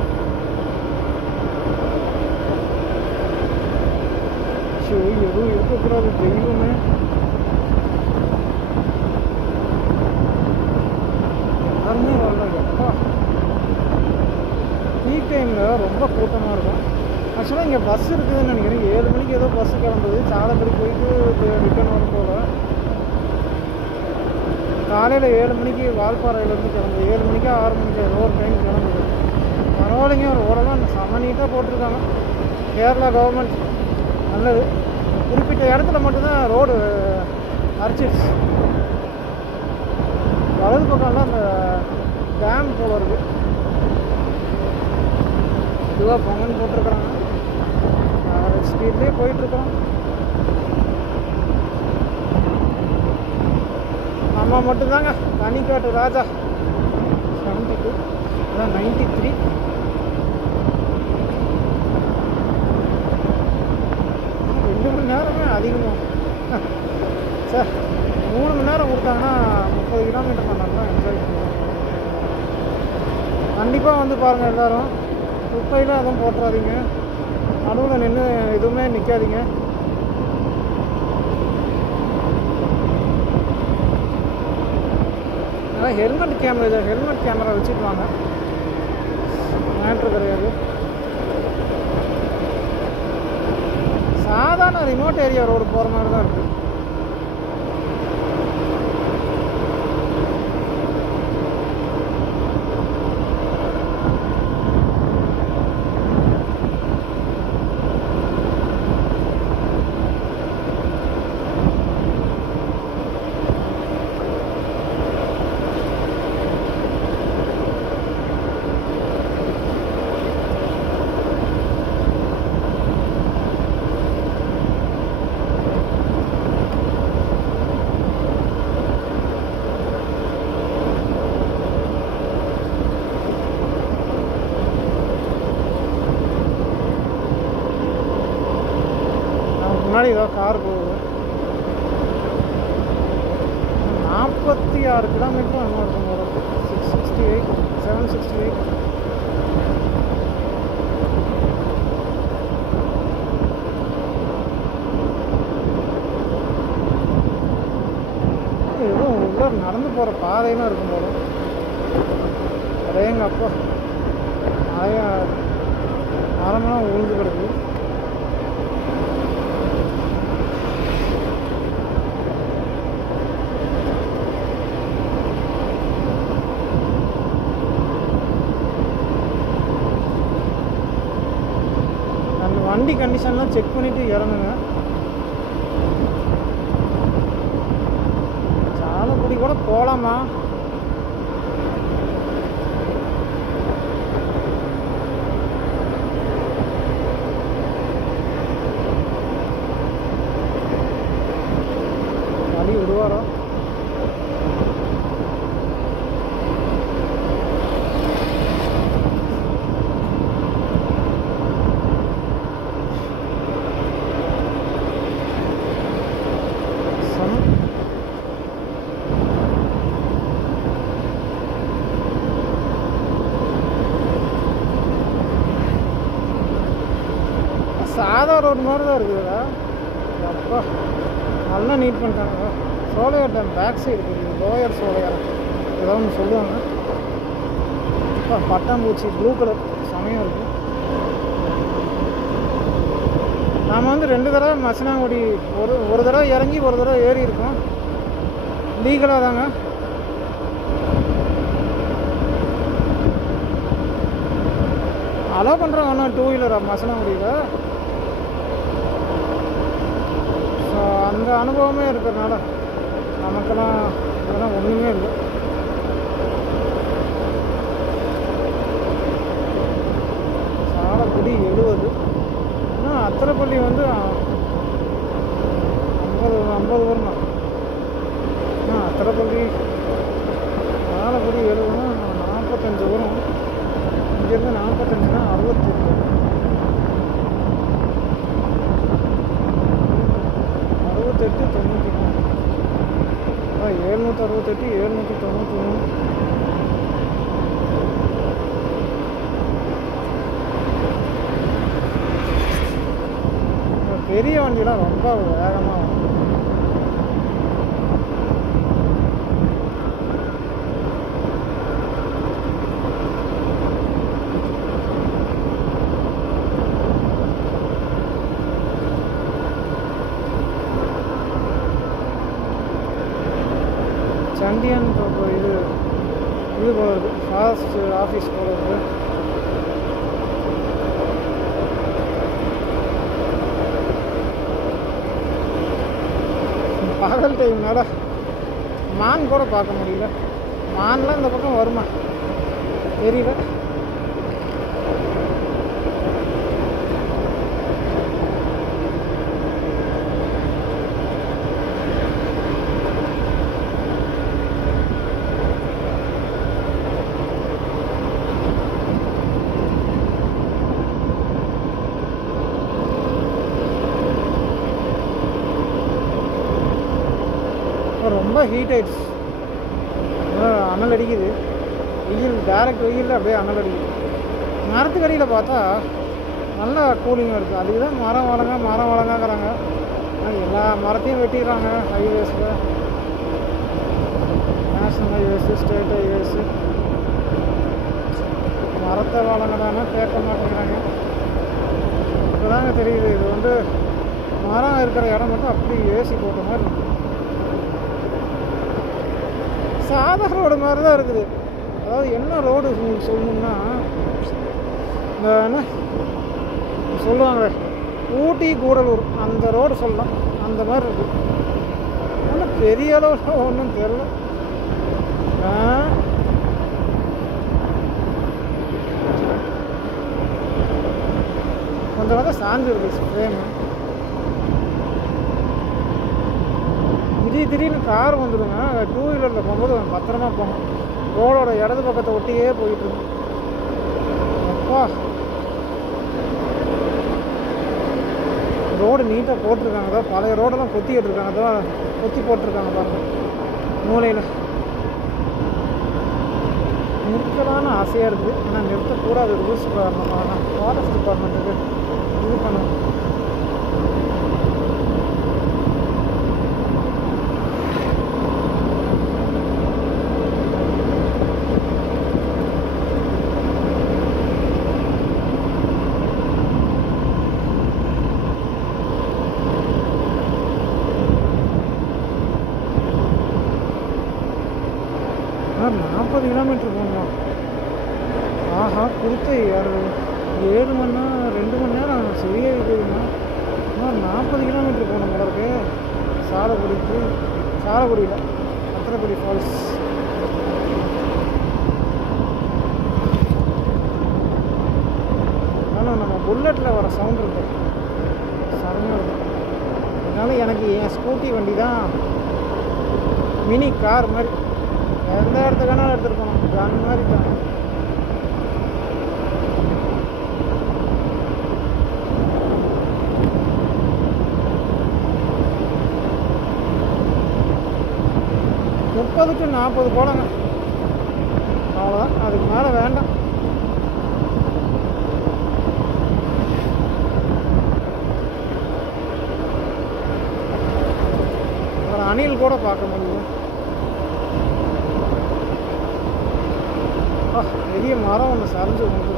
ஷோ, எதுவும் இருக்கக்கூடாது தெய்வமே. யாருமே வரல. எப்பா பீக் டைமில் ரொம்ப கூட்டமாக இருக்கும். ஆக்சுவலாக இங்கே பஸ் இருக்குதுன்னு நினைக்கிறேன். 7 மணிக்கு ஏதோ பஸ்ஸு கிளம்புது. சாலக்குடி போயிட்டு ரிட்டர்ன் வரும் போல். காலையில் 7 மணிக்கு வால்பாறையிலேருந்து கிளம்புது. 7 மணிக்கா 6 மணிக்கு ஏதோ ஒரு டைம் கிளம்புது. பரவாயில்லைங்க, ஒரு ஓரெல்லாம் செம நீட்டாக போட்டிருக்காங்க கேரளா கவர்மெண்ட். நல்லது. குறிப்பிட்ட இடத்துல மட்டும்தான் ரோடு அரைச்சிடுச்சு. வலது பக்கம்லாம் அந்த டேம் போல இருக்குது. இதுவாக பொங்கன்னு போட்டிருக்கிறாங்க. ஸ்பீட்லேயே போயிட்டுருக்கோம். நம்ம மட்டும்தாங்க தனிக்காட்டு ராஜா. 72, அதான் 93. ரெண்டு மணி நேரமே அதிகமாக சார். 3 மணி நேரம் கொடுத்தாங்கன்னா 30 கிலோமீட்டர் நான் நல்லா என்ஜாய் பண்ணுவேன். கண்டிப்பாக வந்து பாருங்கள் எல்லோரும். குப்பையில் எதுவும் போட்டுறாதீங்க. நடுவில் நின்று எதுவுமே நிற்காதீங்க. அதான் ஹெல்மெட் கேமரா வச்சுட்டு வாங்க, மேட்ரு கிடையாது. சாதாரண ரிமோட் ஏரியா ரோடு போகிற மாதிரி தான் இருக்குது. முன்னாடி ஏதோ கார் போகுது. 46 கிலோமீட்டர் அங்கே இருக்கும் போது. 668 768. எதுவும் உள்ள நடந்து போகிற பாதையெல்லாம் இருக்கும் போது. அதே எங்கள் அப்பா நிறைய மரமெல்லாம் உழுந்து கிடக்கு. அந்த வண்டி கண்டிஷன்லாம் செக் பண்ணிவிட்டு இறங்குங்க. சாலக்குடி கூட போகலாமா? வழி விடுவாரோ? சாதா ரோடு மாதிரி தான் இருக்குதுடா. அப்பா நல்லா நீட் பண்ணிட்டாங்க. சோலையார் டேம் பேக் சைடு இருக்குது. லோயர் சோலையார் ஏதோ ஒன்று சொல்லுவாங்க. அப்பா பட்டாம்பூச்சி ப்ளூ கலர் சமயம் இருக்குது. நாம் வந்து 2 தடவை மசனாங்குடி ஒரு தடவை இறங்கி ஒரு தடவை ஏறி இருக்கோம். லீகலாக தாங்க. அலோவ் பண்ணுறாங்க ஒன்றும் 2 வீலர் மசனாங்குடியில். ஸோ அந்த அனுபவமே இருக்கிறதுனால நமக்கெல்லாம் இதெல்லாம் ஒன்றுமே இல்லை. சாலக்குடி 70. ஆனால் அத்திரப்பள்ளி வந்து 50 வரணும். அத்திரப்பள்ளி சாலக்குடி 70னா 45 வரும். இங்கேருந்து 45னா 68. 768 793. பெரிய வண்டிலாம் ரொம்ப வேகமாக வரும். சண்டியன் இது போல இருக்குது. ஃபாஸ்ட் ஆஃபீஸ் போல இருக்குது. பகல் டைம்னால மான் கூட பார்க்க முடியல. மான்லாம் இந்த பக்கம் வருமா தெரியல. ரொம்ப ஹீட் ஆயிடுச்சு. அனல் அடிக்குது. வெயில் டேரக்ட் வெயிலில் அப்படியே அனல் அடிக்குது. மரத்துக்கடியில் பார்த்தா நல்லா கூலிங்காக இருக்குது. அதுக்கு தான் மரம் வளங்காங்கிறாங்க. எல்லா மரத்தையும் வெட்டிடுறாங்க. ஹைவேஸில், நேஷ்னல் ஹைவேஸு, ஸ்டேட் ஹைவேஸு. மரத்தை வளங்கடானா கேட்க மாட்டேங்கிறாங்க. இப்போ தாங்க தெரியுது இது வந்து மரம் இருக்கிற இடம் மட்டும் அப்படி ஏசி போட்ட மாதிரி இருக்குது. சாதா ரோடு மாதிரி தான் இருக்குது. அதாவது என்ன ரோடு சொல்லணும்னா, இந்த என்ன சொல்லுவாங்களே ஊட்டி கூடலூர் அந்த ரோடு சொல்லலாம். அந்த மாதிரி இருக்குது. ஆனால் பெரிய அளவில் ஒன்றும் தெரில. கொஞ்சம் வந்து சாஞ்சு இருக்குது ஃப்ரேமு. திடீர்னு கார் வந்துடுங்க. 2 வீலரில் போகும்போது பத்திரமா போகணும். ரோடோட இடது பக்கத்தை ஒட்டியே போயிட்டுருக்கு. அப்பா ரோடு நீட்டாக போட்டிருக்காங்க தான், பழைய ரோடெல்லாம் கொத்திக்கிட்டு இருக்காங்க தான், கொத்தி போட்டிருக்காங்க பாருங்க மூலையில். நிறுத்தலான்னு ஆசையாக இருக்குது, ஆனால் நிறுத்தக்கூடாது. ரூல்ஸ் நம்ம ஃபாரஸ்ட் டிபார்ட்மெண்ட்டுக்கு இது பண்ணணும். ஆனால் 40 கிலோமீட்டர் போகணும். ஆஹா, கொடுத்து 7 மணி நேரம் 2 மணி நேரம் சரியாக இருக்குதுன்னா. ஆனால் 40 கிலோமீட்டர் போகணும் போல இருக்கு. சாலக்குடியில் அத்திரக்குடி ஃபால்ஸ். ஆனால் நம்ம புல்லட்டில் வர சவுண்ட் இருக்கு, செம்மையாக இருக்கும். அதனால எனக்கு என் ஸ்கூட்டி வண்டி தான் மினி கார் மாதிரி, எந்த இடத்துக்கானாலும் எடுத்துகிட்டு போகணும், கன் மாதிரி தான். க்கு 40 போடுங்க, அவ்வளோதான், அதுக்கு மேலே வேண்டாம். அப்புறம் அணில் கூட பார்க்க முடியும். பெரிய மரம் ஒன்று சரிஞ்சு கொண்டு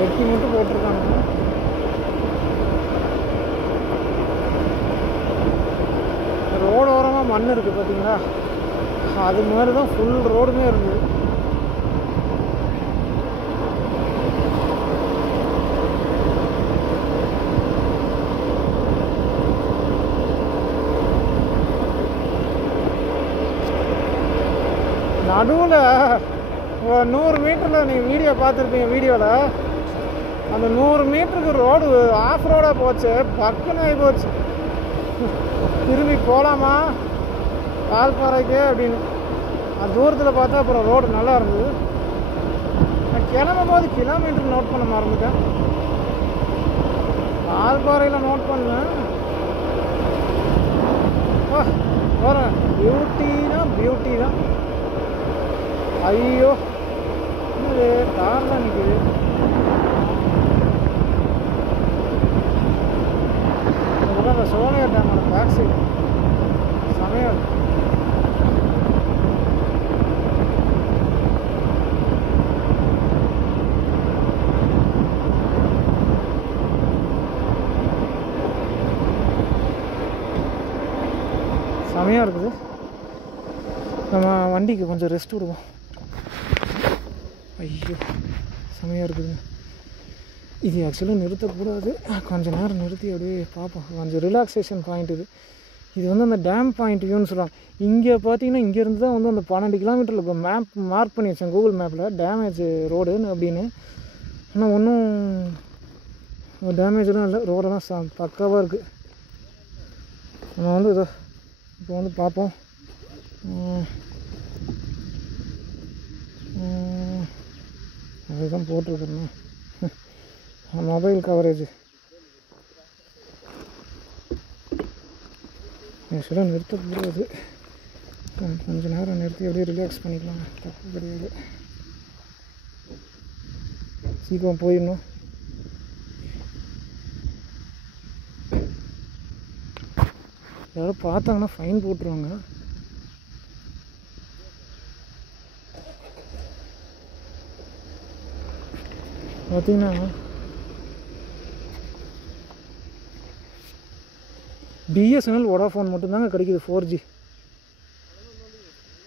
வெட்டி மட்டும் போட்டிருக்காங்க. ரோடு ஓரமாக மண் இருக்குது பார்த்தீங்களா, அது மாதிரி தான் ஃபுல் ரோடுமே இருந்தது. நடுவில் 100 மீட்டரில் நீங்கள் வீடியோ பார்த்துருப்பீங்க. வீடியோவில் அந்த 100 மீட்டருக்கு ரோடு ஆஃப் ரோடாக போச்சு, பக்குன்னு ஆகி போச்சு. திரும்பி போகலாமா வால்பாறைக்கு அப்படின்னு தூரத்தில் பார்த்தா அப்புறம் ரோடு நல்லா இருந்தது. நான் கிளம்பும் போது கிலோமீட்டர் நோட் பண்ண மறந்துட்டேன், வால்பாறையில் நோட் பண்ணேன். போகிறேன், பியூட்டி தான். ஐயோ, இது கார் தான் நிற்குது. அந்த சோனியா டேமோட பேக் சைடு செமையாக இருக்கு. செமையாக இருக்குது. நம்ம வண்டிக்கு கொஞ்சம் ரெஸ்ட் விடுவோம். ஐயோ, செமையாக இருக்குதுங்க. இது ஆக்சுவலாக நிறுத்தக்கூடாது, கொஞ்சம் நேரம் நிறுத்தி அப்படியே பார்ப்போம். கொஞ்சம் ரிலாக்ஸேஷன் பாயிண்ட் இது. இது வந்து அந்த டேம் பாயிண்ட் வியூன்னு சொல்லுவாங்க. இங்கே பார்த்தீங்கன்னா இங்கேருந்து தான் வந்து அந்த 12 கிலோமீட்டரில் இப்போ மேப் மார்க் பண்ணி வச்சேன் கூகுள் மேப்பில், டேமேஜ் ரோடுன்னு அப்படின்னு. ஆனால் ஒன்றும் டேமேஜெலாம் இல்லை, ரோடெல்லாம் பக்காவாக இருக்குது. நம்ம வந்து இதோ இப்போ வந்து பார்ப்போம். அதுதான் போட்டிருக்கேன், மொபைல் கவரேஜ். ஆக்சுவலாக நிறுத்தக்கூடாது, கொஞ்சம் நேரம் நிறுத்தி அப்படியே ரிலாக்ஸ் பண்ணிக்கலாம், தப்பு கிடையாது. சீக்கிரம் போயிடணும். யாரும் பார்த்தாங்கன்னா ஃபைன் போட்டுருவாங்க. பார்த்தீங்கன்னா பிஎஸ்என்எல் வோடாஃபோன் மட்டும்தாங்க கிடைக்கிது.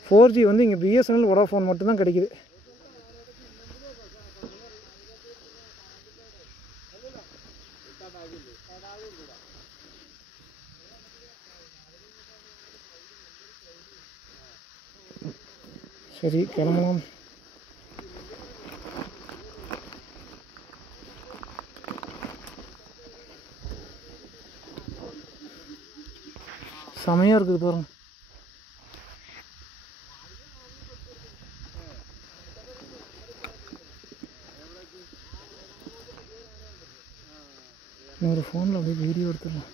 4G வந்து இங்கே பிஎஸ்என்எல் வோடாஃபோன் மட்டும்தான் கிடைக்கிது. சரி, கிளம்பலாம். செமையாக இருக்குது பாருங்க. இன்னொரு ஃபோனில் அப்படியே வீடியோ எடுத்துடலாம்.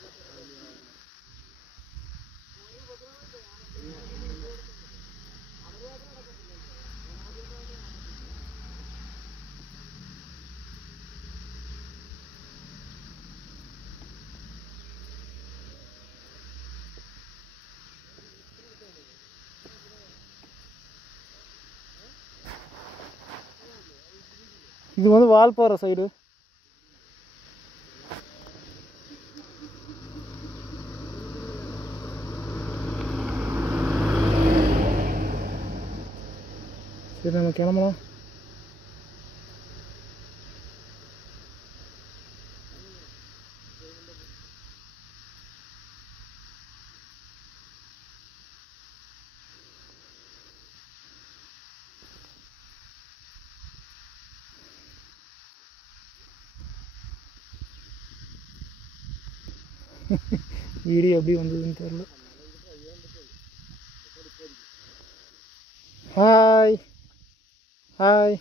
இது வந்து வால்பாறை சைடு. சரி நம்ம கிளம்பலாம். வீடியோ எப்படி வந்ததுன்னு தெரியல. Hi hi.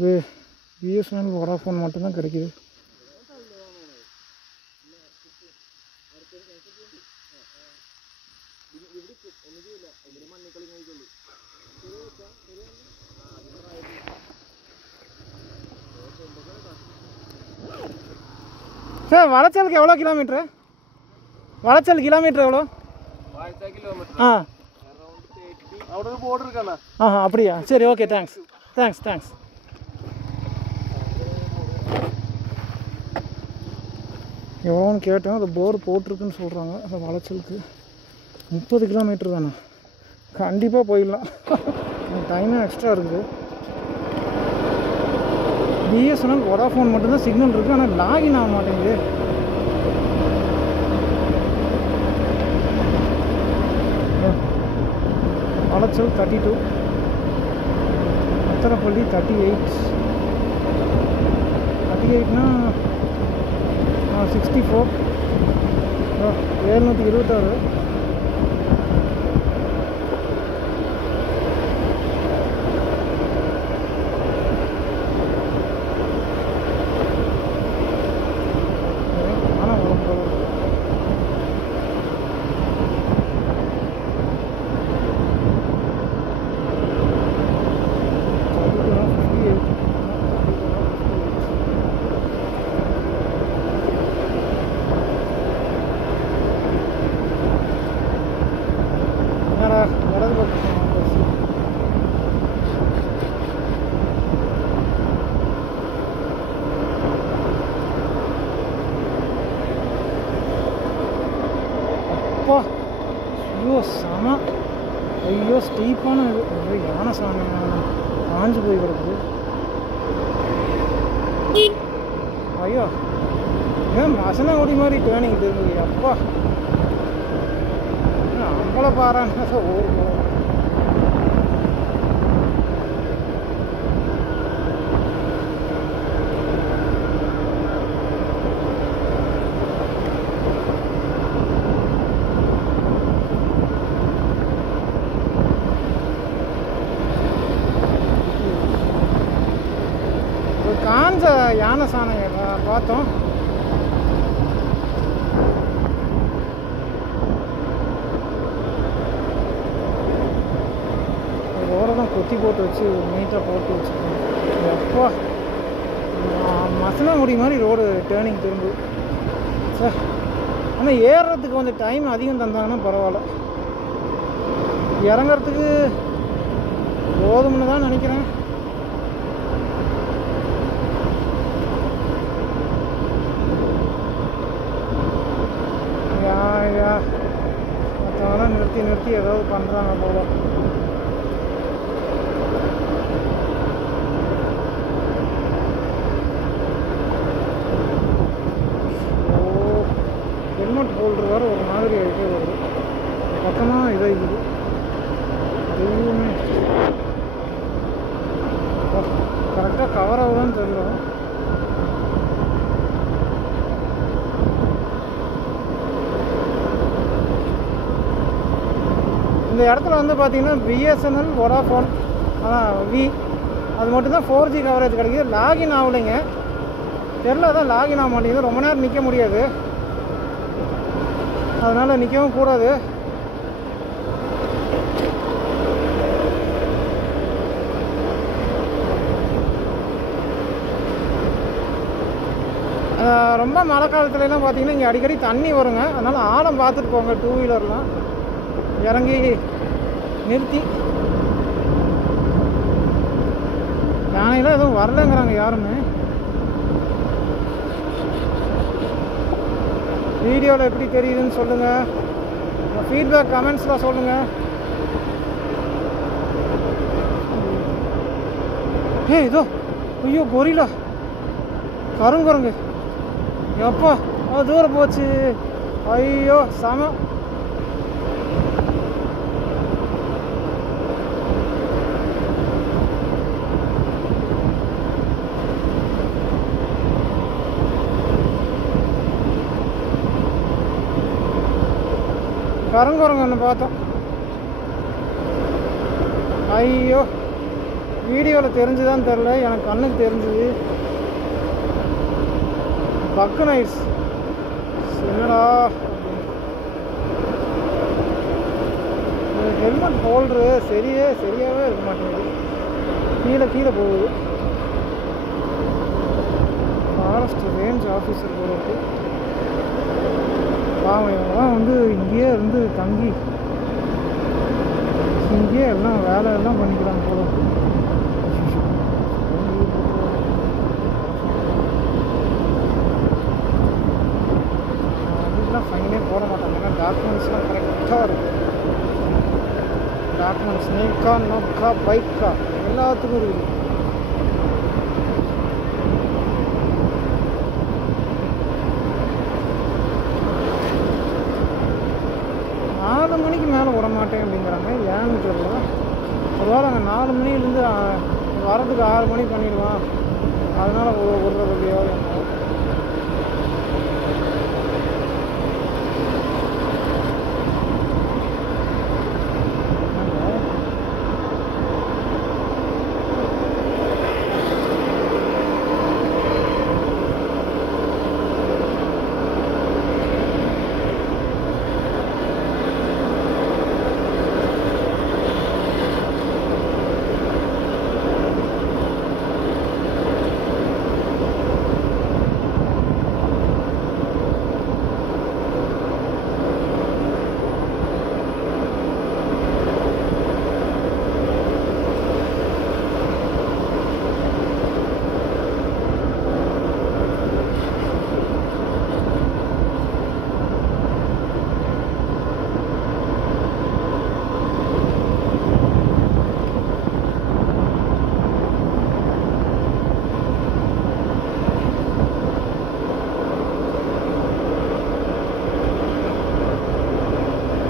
பிஎஸ்என்எல் வோடாஃபோன் மட்டும்தான் கிடைக்கிது. சார் வளைச்சலுக்கு எவ்வளோ கிலோமீட்ரு? வளைச்சல் கிலோமீட்டர் எவ்வளோ? ஆ அப்படியா? சரி ஓகே, தேங்க்ஸ் தேங்க்ஸ் தேங்க்ஸ். எவ்வளோன்னு கேட்டேன். அது போர் போட்டிருக்குன்னு சொல்கிறாங்க. அந்த வளைச்சலுக்கு 30 கிலோமீட்டர் தானே, கண்டிப்பாக போயிடலாம். டைமும் எக்ஸ்ட்ரா இருக்குது. பிஎஸ்என்எல் வோடாஃபோன் மட்டும்தான் சிக்னல் இருக்குது, ஆனால் லாகின் ஆக மாட்டேங்குது. வளைச்சல் 32, அத்தரப்பள்ளி 38னா 64, 726. ஐயோ செம, ஐயோ ஸ்டீப்பான இது. யானை சாமி காஞ்சு போய் கிடக்குது. ஐயோ ஏன் மசன ஓடி மாதிரி டேர்னிங் தெரியுது. அப்பா அம்பளை பாறான்னு ஊர் போகிறோம். காஞ்ச யானை சாணை பார்த்தோம். ரோடெல்லாம் கொத்தி போட்டு வச்சு நீட்டாக போட்டு வச்சுருக்கோம். எப்போ மசனகுடி மாதிரி ரோடு டேர்னிங் திரும்பு சார். ஆனால் ஏறுறதுக்கு கொஞ்சம் டைம் அதிகம் தந்தாங்கன்னா பரவாயில்ல. இறங்குறதுக்கு போதும்னு தான் நினைக்கிறேன். மற்றவங்களாம் நிறுத்தி நிறுத்தி ஏதாவது பண்ணுறாங்க போல. ஹெல்மெட் ஹோல்டர் வேறு ஒரு மாதிரி ஆகிட்டே வருது. பக்கமாக இதாக இருக்குது. எதுவுமே கரெக்டாக கவர் ஆகுதான்னு தெரியல. இந்த இடத்துல வந்து பார்த்தீங்கன்னா பிஎஸ்என்எல், வோடாஃபோன், அதான் வி, அது மட்டும்தான் 4G கவரேஜ் கிடைக்கிது. லாகின் ஆகலைங்க, தெரில, அதான் லாகின் ஆக மாட்டேங்குது. ரொம்ப நேரம் நிற்க முடியாது, அதனால் நிற்கவும் கூடாது. ரொம்ப மழை காலத்துலலாம் பார்த்தீங்கன்னா இங்கே அடிக்கடி தண்ணி வருங்க. அதனால் ஆழம் பார்த்துட்டு போங்க. 2 வீலர்லாம் இறங்கி நிறுத்தி. யானைலாம் எதுவும் வரலங்கிறாங்க யாருமே. வீடியோவில் எப்படி தெரியுதுன்னு சொல்லுங்கள். ஃபீட்பேக் கமெண்ட்ஸில் சொல்லுங்கள். இதோ ஐயோ கொரிலா, கருங்குரங்கு, எப்பா அது தூரம் போச்சு. ஐயோ செம. கருங்குரங்கு ஒன்று பார்த்தோம். ஐயோ வீடியோவில் தெரிஞ்சுதான் தெரில, எனக்கு கண்ணுக்கு தெரிஞ்சுது. பக்கு நைஸ். என்னடா ஹெல்மெட் ஹோல்டரு சரியாகவே இருக்க மாட்டேங்குது. கீழே போகுது. ஃபாரஸ்ட் ரேஞ்ச் ஆஃபீஸர் போல இருக்கு. பாவம் இவங்கெல்லாம் வந்து இங்கேயே இருந்து தங்கி இங்கேயே எல்லாம் வேலையெல்லாம் பண்ணிக்கிறாங்க போல இருக்கு. ஃபைனே போட மாட்டாங்க, ஏன்னா டாக்குமெண்ட்ஸ்லாம் கரெக்டாக இருக்குது. டாக்குமெண்ட்ஸ் நீக்கா நோக்கா பைக்கா எல்லாத்துக்கும் இருக்குது. மணிக்கு மேலே விட மாட்டேன் அப்படிங்கிறாங்க. ஏன்னு தெரியல. ஒருவேளை அங்கே 4 மணிலேருந்து வரதுக்கு 6 மணி பண்ணிடுவான், அதனால் விடுறது இல்லையோ.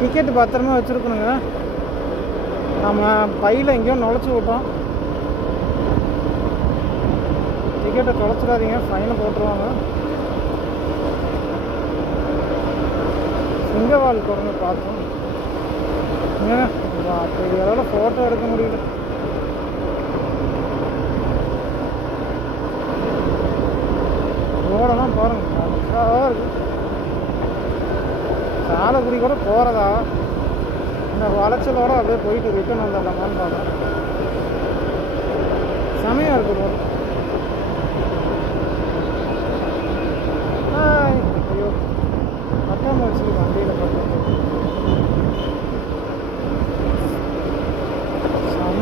டிக்கெட்டு பத்திரமா வச்சுருக்கணுங்க. நம்ம பையில் எங்கேயோ நுழைச்சி விட்டோம். டிக்கெட்டை தொலைச்சிடாதீங்க, ஃபைனை போட்டுருவாங்க. சிங்கவால் குரங்கு பார்த்தோம். அப்படி இதோட ஃபோட்டோ எடுக்க முடியல. ரோடெல்லாம் பாருங்க, அழகாக இருக்குது. சாலக்குடி கூட போகிறதா, இந்த வளைச்சலோடு அப்படியே போயிட்டு ரிட்டர்ன் வந்துடலாமான்னு பார்த்தேன். செமையாக இருக்குது ரோடு. ஐயோ பட்டம் வச்சுருக்கு வண்டியில் பட்டம் செம.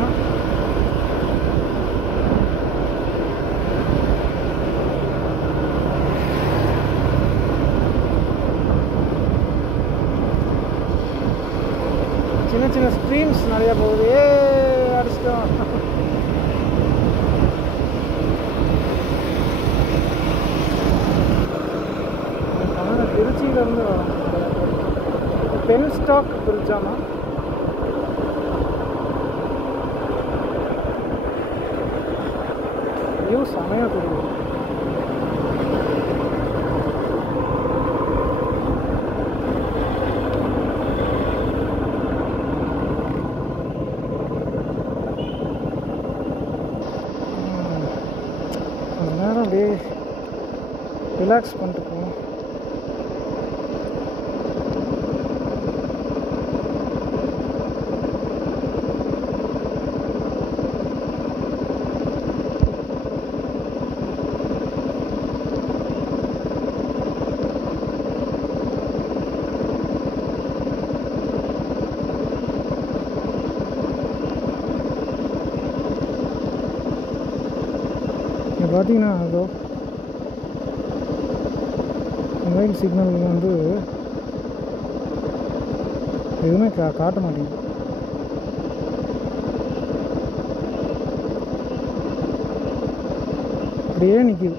சின்ன சின்ன ஸ்ட்ரீம்ஸ் நிறையா போகுது. அடிச்சிட்டோம். திருச்சியிலேருந்து வரோம். பென்ஸ்டாக் பிரிட்ஜாமா? வியூ செமையாக தெரியுது. கொஞ்ச நேரம் அப்படியே ரிலாக்ஸ் பண்ணிட்டு போவோம். பார்த்தீங்கன்னா அதோ மொபைல் சிக்னல் வந்து எதுவுமே காட்ட மாட்டேங்குது. அப்படியே நிற்கிது.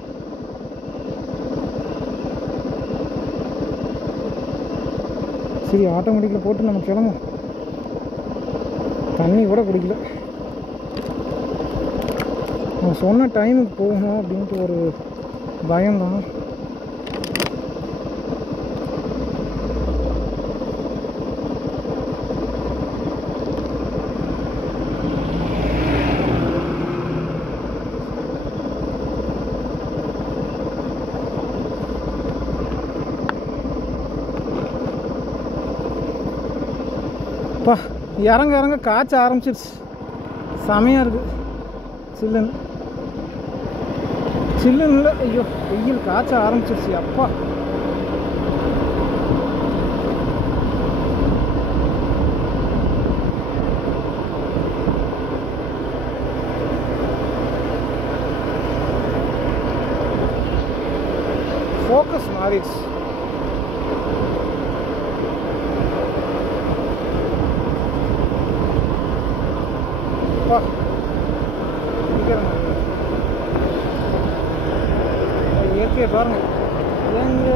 சரி, ஆட்டோமேட்டிக்கில் போட்டு நம்ம கிளம்பும். தண்ணி கூட குடிக்கல. நம்ம சொன்ன டைமுக்கு போகணும் அப்படின்ட்டு ஒரு பயம்தான். அப்பா, இறங்க இறங்க காய்ச்ச ஆரம்பிச்சிருச்சு. செமையாக இருக்குது. சில்லுன்னு சில்லுன்னு ஐயோ, வெயில் காய்ச்ச ஆரம்பிச்சிருச்சு. அப்பா, ஃபோக்கஸ் மாறிடுச்சு. அப்பா, இயற்கையை பாருங்க, எங்க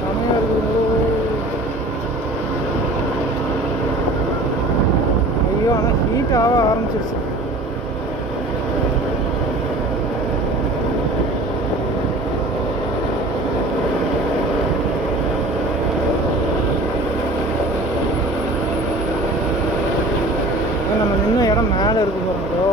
செமையாக இருக்குது. ஐயோ, ஆனால் ஹீட் ஆக ஆரம்பிச்சிருச்சு. நம்ம நின்ன இடம் மேலே இருக்கு பாருங்களோ.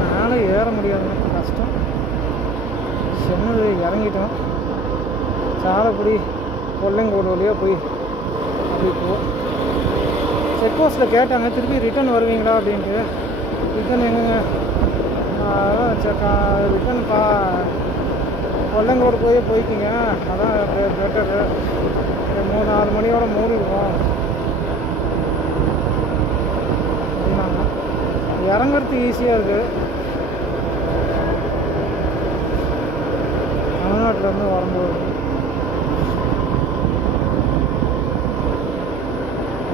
மேலே ஏற முடியாது, கஷ்டம். சென்னது இறங்கிட்டோம். சாலக்குடி கொல்லைங்கோடு வழியாக போய் அப்படி போ. செக் போஸ்ட்டில் கேட்டாங்க, திருப்பி ரிட்டன் வருவீங்களா அப்படின்ட்டு. ரிட்டன் எங்கங்க, ரிட்டன் கொல்லங்கோடு போய்க்கிங்க, அதான் பெட்டரு. 3-4 மணியோட மூடிடுவோம் அப்படின்னாங்க. இறங்குறதுக்கு ஈஸியாக இருக்குது. தமிழ்நாட்டிலேருந்து வரும்போது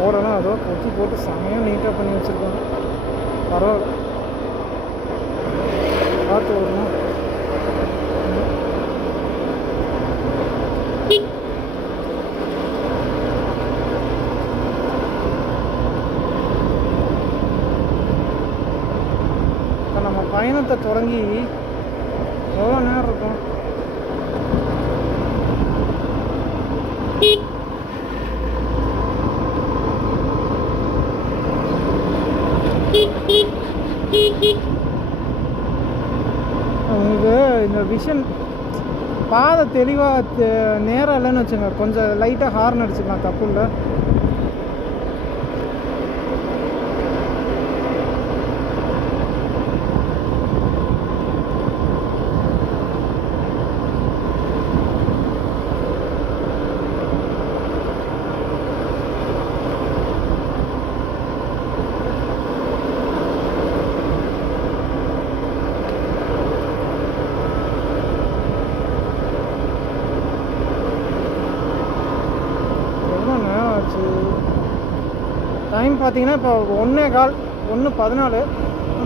ஓடலாம். அதோ கொத்தி போட்டு செமையாக நீட்டாக பண்ணி வச்சுருக்காங்க. பரவாயில்ல, பார்த்து வரணும். இப்போ நம்ம பயணத்தை தொடங்கி எவ்வளோ நேரம் இருக்கும்? உங்களுக்கு இந்த விஷன் பாதை தெளிவாக நேரம் இல்லைன்னு வச்சுங்க, கொஞ்சம் லைட்டாக ஹார்ன் அடிச்சுக்கலாம், தப்பு இல்லை. டைம் பார்த்தீங்கன்னா இப்போ 1:15 1:14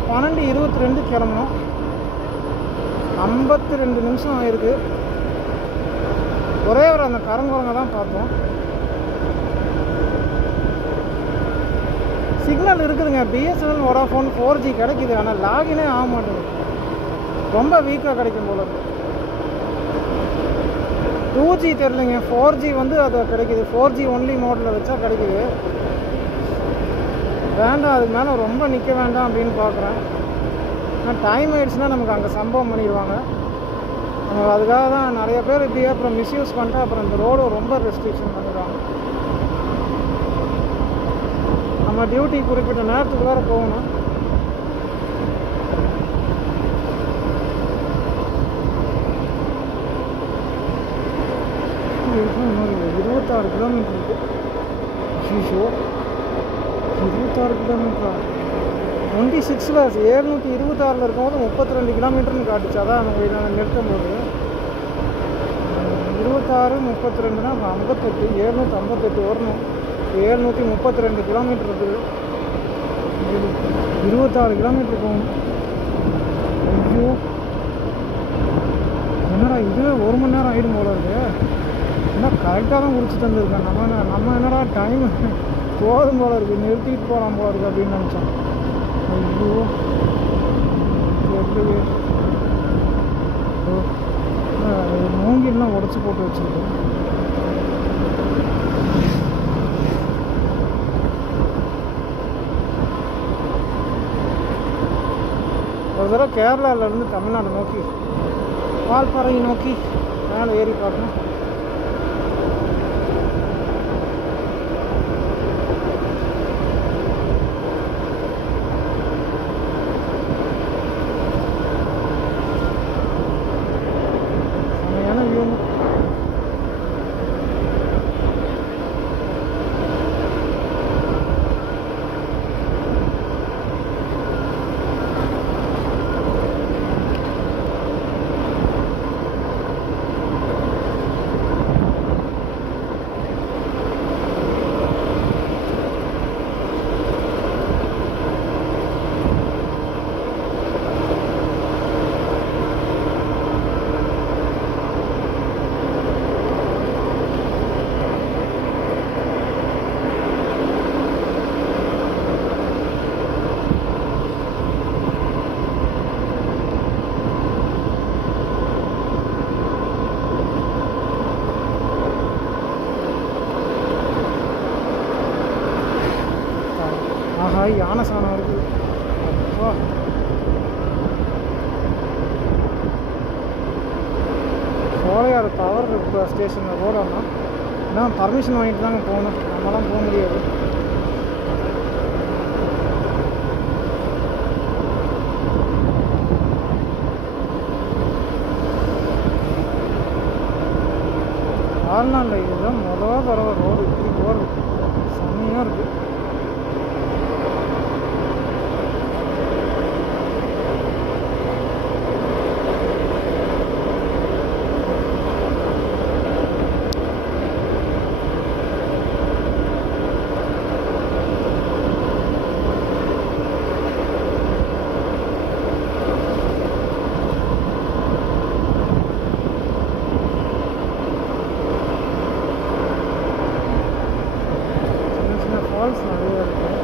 12:22 கிளம்பணும். 52 நிமிஷம் ஆயிருக்கு. ஒரே ஒரு அந்த கரங்குரங்க தான் பார்த்தோம். சிக்னல் இருக்குதுங்க. பிஎஸ்என்எல் வோடாஃபோன் 4G கிடைக்குது. ஆனால் லாகினே ஆக மாட்டேங்குது. ரொம்ப வீக்காக கிடைக்கும் போல இருக்குது. 2G தெரிலங்க. 4G வந்து அது கிடைக்குது. 4G ஒன்லி மோடில் வச்சா கிடைக்குது. வேண்டாம், அதுக்கு மேலே ரொம்ப நிற்க வேண்டாம் அப்படின்னு பார்க்குறேன். ஆனால் டைம் ஆகிடுச்சுன்னா நமக்கு அங்கே சம்பவம் பண்ணிடுவாங்க. நம்ம அதுக்காக தான் நிறைய பேர் இப்படியே அப்புறம் மிஸ்யூஸ் பண்ணிட்டு அப்புறம் இந்த ரோடு ரொம்ப ரெஸ்ட்ரிக்ஷன் பண்ணிடுவாங்க. நம்ம டியூட்டி குறிப்பிட்ட நேரத்துக்கு வேறு போகணும். இன்னொரு 26 கிலோமீட்டர் இருக்குது. ஷீஷோ 26 கிலோமீட்டரா? 26ல் 726 இருக்கும்போது 32 கிலோமீட்டர்னு காட்டுச்சு. அதான் நம்ம நான் நிறுத்தும் போது 26 32னா 58 758 வரணும். 732 கிலோமீட்டர் இருக்குது. 26 கிலோமீட்டர் போகணும். ஐயோ, என்னடா இதுவே 1 மணி நேரம் ஆகிடும் போல இருக்கு. ஏன்னா கரெக்டாக தான் முடிச்சுட்டு வந்துருக்கேன். நம்ம என்னடா டைம் போதும் போல இருக்குது, நிறுத்திட்டு போகலாம் போல இருக்குது அப்படின்னு நினச்சோம். ஐயோ எப்படியே மூங்கிலாம் உடச்சி போட்டு வச்சுருக்கேன். ஒரு தடவை கேரளாவிலேருந்து தமிழ்நாடு நோக்கி வால்பாறையை நோக்கி மேலே ஏறி பார்க்கணும். செமையான வியூ. ஆஹா, யானை சாணம் இருக்குது. அப்பா, சோலையார் பவர் ஸ்டேஷனில் ரோடானா நான் பர்மிஷன் வாங்கிட்டு தாங்க போகணும். நம்மளாம் போக முடியாது. வாழ்நாளில் இதுதான் முதல் தடவை ரோடு இப்படி போகிறது. செம்மையாக இருக்குது. ஃபால்ஸ் நிறையா இருக்குது.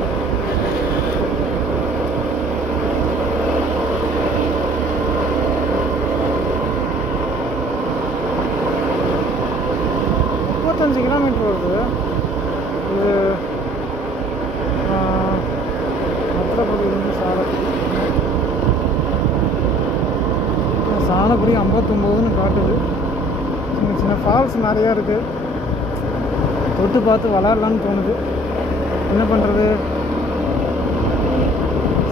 கிலோமீட்டர் வருது இது. மற்றபடியிலேருந்து சாலக்குடி 59ன்னு காட்டுது. சின்ன சின்ன ஃபால்ஸ் நிறையா இருக்குது. தொட்டு பார்த்து விளாட்லான்னு தோணுது. என்ன பண்ணுறது,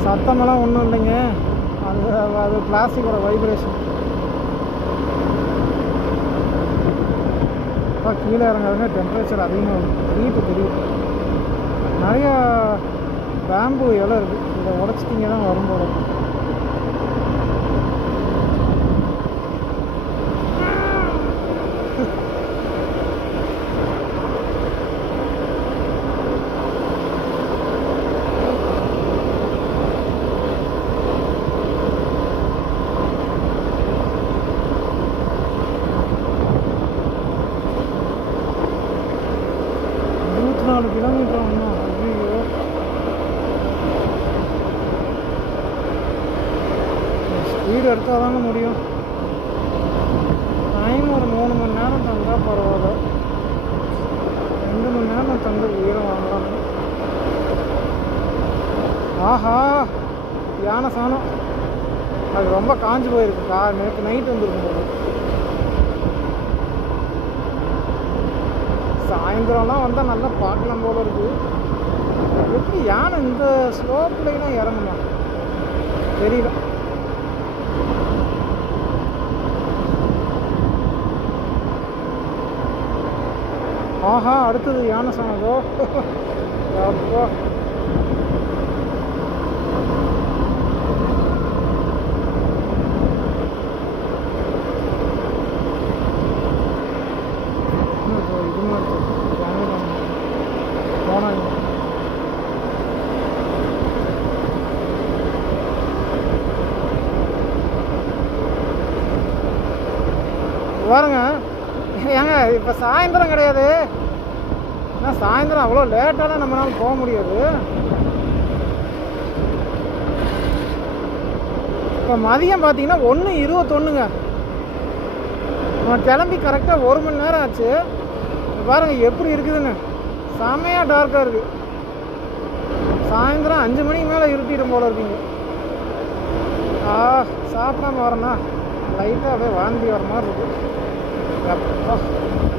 சத்தமெல்லாம் ஒன்றும் இல்லைங்க. அது பிளாஸ்டிக்கோட வைப்ரேஷன். கீழே இறங்காதுங்க, டெம்பரேச்சர் அதிகமாக ஹீட்டு தெரியும். நிறையா பேம்பு இலை இருக்குது. இதை உடச்சிட்டிங்க தான் வரும்போது வீடு எடுத்தால் தாங்க முடியும். டைம் ஒரு 3 மணி நேரம் தந்தால் பரவாயில்ல, 2 மணி நேரம் தந்து உயிரை வாங்கலாம். ஆஹா, யானை சாணம் அது ரொம்ப காஞ்சி போயிருக்கு. நேற்று நைட் வந்துருக்கும் போது. சாயந்தரம்லாம் வந்தால் நல்லா பார்க்கலாம் போல இருக்குது. எப்படி யானை இந்த ஸ்லோப்லாம் இறங்குமா தெரியல. ஆஹா, அடுத்தது யானை சாணதோ. அப்பா, இது மாதிரி போனாங்க. பாருங்க ஏங்க, இப்போ சாயந்தரம் கிடையாது. ஏன்னா சாயந்தரம் அவ்வளோ லேட்டாலாம் நம்மளால போக முடியாது. இப்போ மதியம் பார்த்தீங்கன்னா 1:21ங்க. நம்ம கிளம்பி கரெக்டாக 1 மணி நேரம் ஆச்சு. பாருங்கள் எப்படி இருக்குதுன்னு. செமையாக டார்க்காக இருக்குது. சாயந்தரம் 5 மணிக்கு மேலே இருட்டிடும் போல இருக்குங்க. சாப்பிடாம வரேன்னா லைட்டாக அப்படியே வாந்தி வர மாதிரி இருக்குது. அப்பா,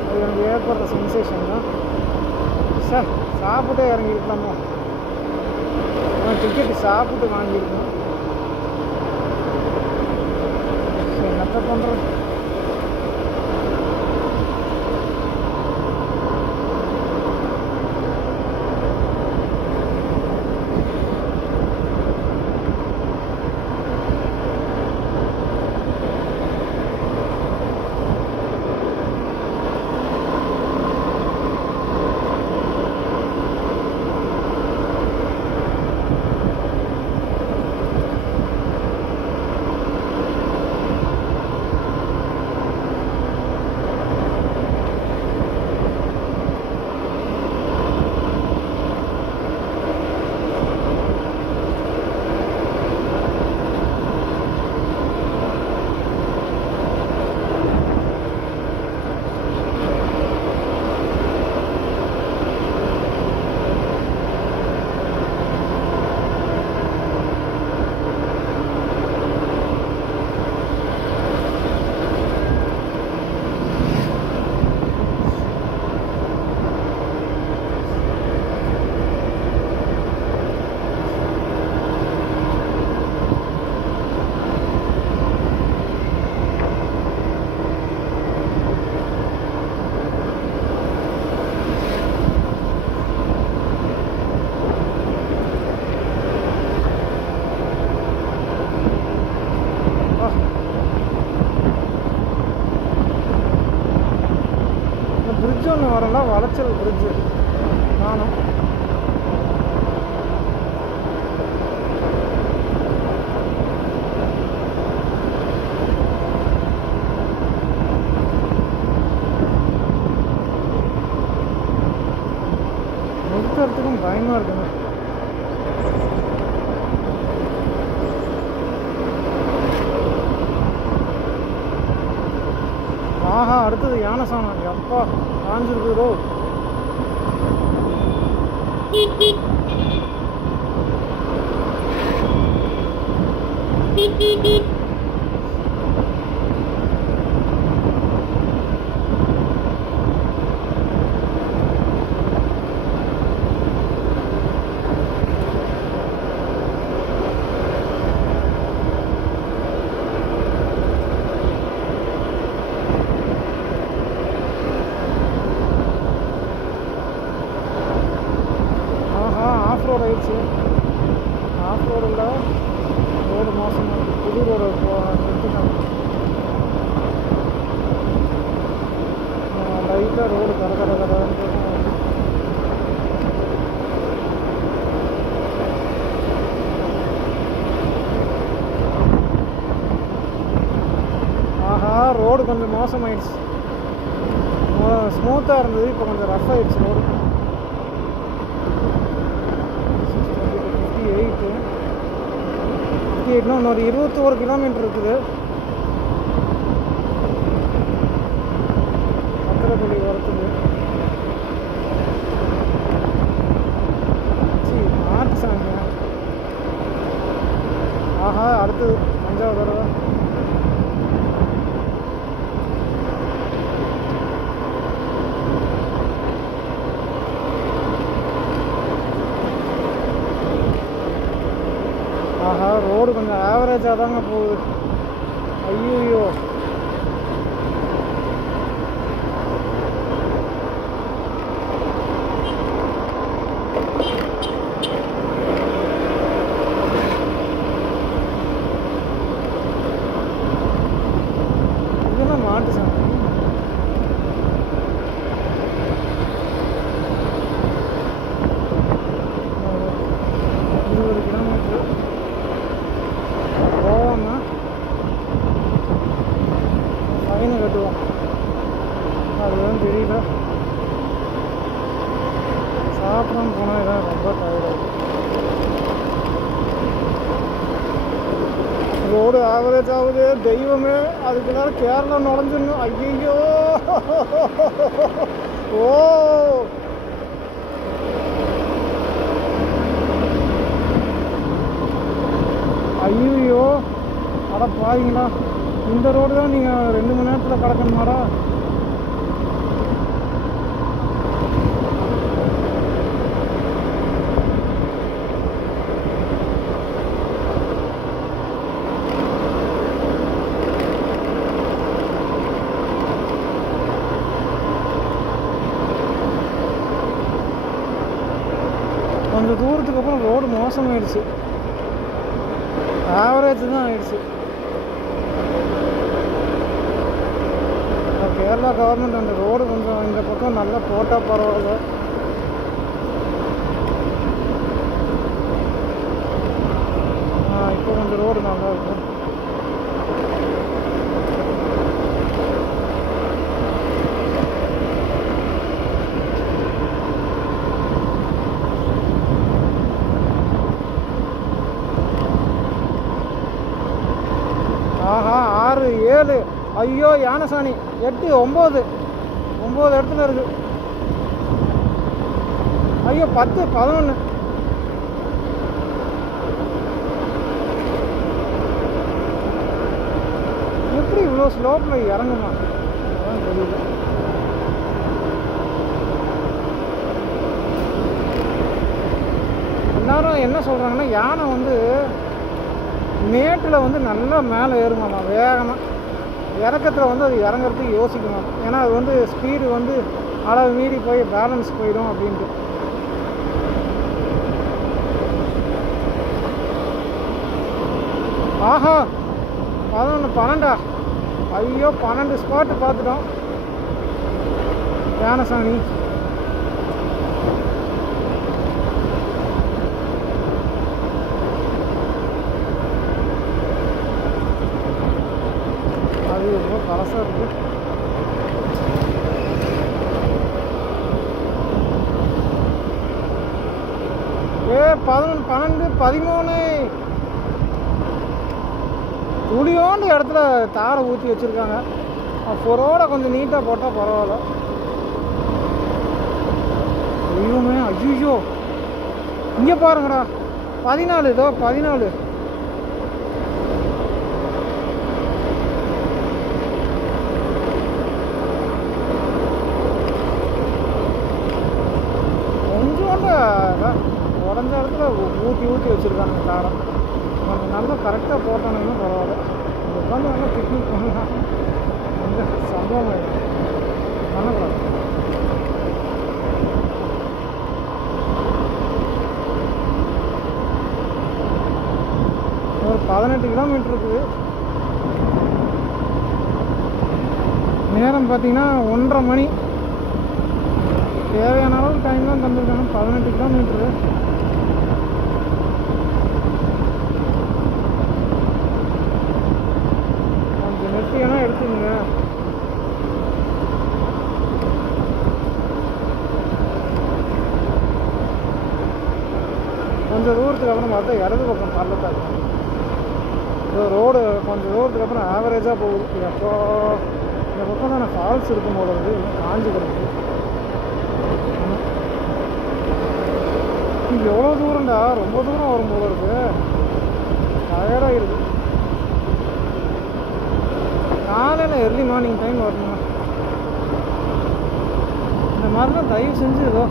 அது எனக்கு ஏற்படுற சென்சேஷன் தான். சார் சாப்பிட்டே இறங்கிருக்கலாமோ. டிக்கெட்டு சாப்பிட்டு வாங்கியிருக்கோம். சரி, என்னத்த பண்ணுறோம். பிரிட்ஜ் ஒன்று வரல, வளைச்சல் பிரிட்ஜு நானும். நிறுத்துறதுக்கும் பயமாக இருக்குங்க. ஆஹா, அடுத்தது யானை சாணம். எப்பா காஞ்சிருக்குதோ. ஆஃப் ரோடு ஆயிடுச்சு. ஆஃப் ரோடு இல்லை, ரோடு மோசமாக இருக்குது. புது ரோடு நிறுத்திட்டாங்க. லைட்டாக ரோடு கரை கரை கரைன்னு. ஆஹா, ரோடு கொஞ்சம் மோசமாயிடுச்சு. ஸ்மூத்தாக இருந்தது, இப்போ கொஞ்சம் ரஃப் ஆயிடுச்சு ரோடு. 58 இன்னும் இன்னொரு 21 கிலோமீட்டர் இருக்குது பத்திரப்பள்ளி வரத்துக்கு. மாட்டு சாமியா? ஆஹா, அடுத்தது 5வது தடவை. ஆஹா, ரோடு கொஞ்சம் ஆவரேஜாக தாங்க போகுது. ஐயோ, இதெல்லாம் மாட்டு சாமி. ஃபைனு கட்டுவோம், அதுதான் தெரியல. சாப்பிடாம போனால் இதான் ரொம்ப டயர்டாகுது. ரோடு ஆவரேஜ் ஆகுது. தெய்வமே, அதுக்கு நேரம் கேரளா நுழைஞ்சிடணும். ஐயோ, ஓ, ஐயோ, அட பாருங்களா, இந்த ரோடு தான் நீங்கள் 2 மணி நேரத்தில் கடக்கணுமாடா? கொஞ்சம் தூரத்துக்கு அப்புறம் ரோடு மோசமாயிடுச்சு. ஆவரேஜ் தான் ஆயிடுச்சு. கேரளா கவர்மெண்ட் அந்த ரோடு கொஞ்சம் இந்த பக்கம் நல்லா போட்டால் பரவாயில்ல. இப்போ கொஞ்சம் ரோடு நல்லா இருக்கும். ஆஹா, 6, 7, ஐயோ யானசாணி, 8, 9 இடத்துல இருக்கு. ஐயோ 10, 11. எப்படி இவ்வளோ ஸ்லோப்பில் இறங்குமா? அதான் தெரியல. எல்லாரும் என்ன சொல்கிறாங்கன்னா, யானை வந்து மேட்டில் வந்து நல்லா மேலே ஏறுமாமா வேகமாக. இறக்கத்தில் வந்து அது இறங்குறதுக்கு யோசிக்கணும். ஏன்னா அது வந்து ஸ்பீடு வந்து அளவு மீறி போய் பேலன்ஸ் போயிடும் அப்படின்ட்டு. ஆஹா, 11, 12. ஐயோ, 12 ஸ்பாட்டு பார்த்துட்டோம். யானசாணி அது ரொம்ப பழசாக இருக்குது. ஏ 11, 12, 13. துளியோண்டு இடத்துல தாரை ஊற்றி வச்சுருக்காங்க. பொரோட கொஞ்சம் நீட்டாக போட்டால் பரவாயில்ல. ஐயோமே, ஐயோ, இங்கே பாருங்கடா, 14. இதோ 14. கொஞ்சோண்டு உடஞ்ச இடத்துல ஊற்றி வச்சுருக்காங்க தாரை. கொஞ்சம் நல்லா கரெக்டாக போட்டானுங்கன்னா பரவாயில்ல. உட்காந்து நல்லா பிக்னிக் பண்ணலாம். கொஞ்சம் சம்பவம் ஆகிடும் பண்ணக்கூடாது. ஒரு 18 கிலோமீட்டர் இருக்குது. நேரம் பார்த்தீங்கன்னா 1:30 மணி. தேவையான அளவுக்கு டைம் தான் தந்துருக்காங்க. 18 கிலோமீட்டரு. கொஞ்சம் நெட்டியானா எடுத்துங்க. கொஞ்சம் தூரத்துக்கு அப்புறம் பார்த்தா இடது பக்கம் பள்ளத்தான் இருக்கும். ரோடு கொஞ்சம் தூரத்துக்கு அப்புறம் ஆவரேஜாக போகுது. எப்போ இந்த பக்கம் தானே ஃபால்ஸ் இருக்கும் போல இருக்குது, காஞ்சி கிடக்குது. இது எவ்வளோ தூரம்டா, ரொம்ப தூரம் வரும் போல இருக்கு, டயர்டாக இருக்குது. காலையில் எர்லி மார்னிங் டைம் வரணும். இந்த மாதிரிலாம் தயவு செஞ்சு ஏதோ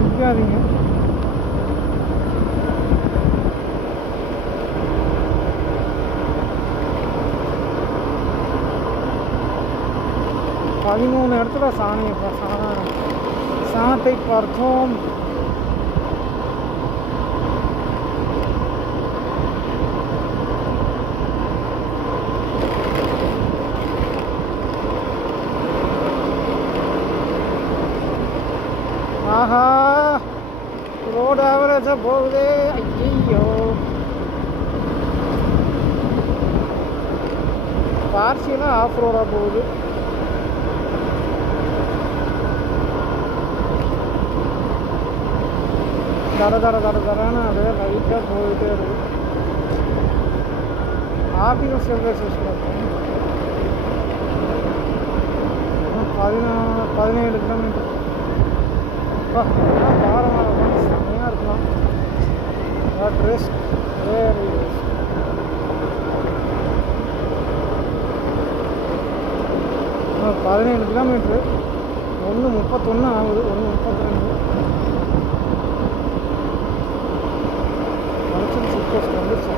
நிற்காதீங்க. பதிமூணு இடத்துல சாணத்தை பார்த்தோம். ஆஹா, ரோடு ஆவரேஜா போகுது. ஐயோ, பார்சியெல்லாம் ஆஃப் ரோடாக போகுது. தடன்னு அப்படியே லைட்டாக போயிட்டே இருக்கு. ஆர்டிகல் ரயில்வே ஸ்டேஷன் இருக்கும். 17 கிலோமீட்டர். பாரமாக இருக்கும், செம்மையாக இருக்கலாம். But rest, very rest. இன்னும் 17 கிலோமீட்ரு. 1:31 ஆகுது, 1:32. மலைச்சல் செக் போஸ்ட் வந்துருச்சு.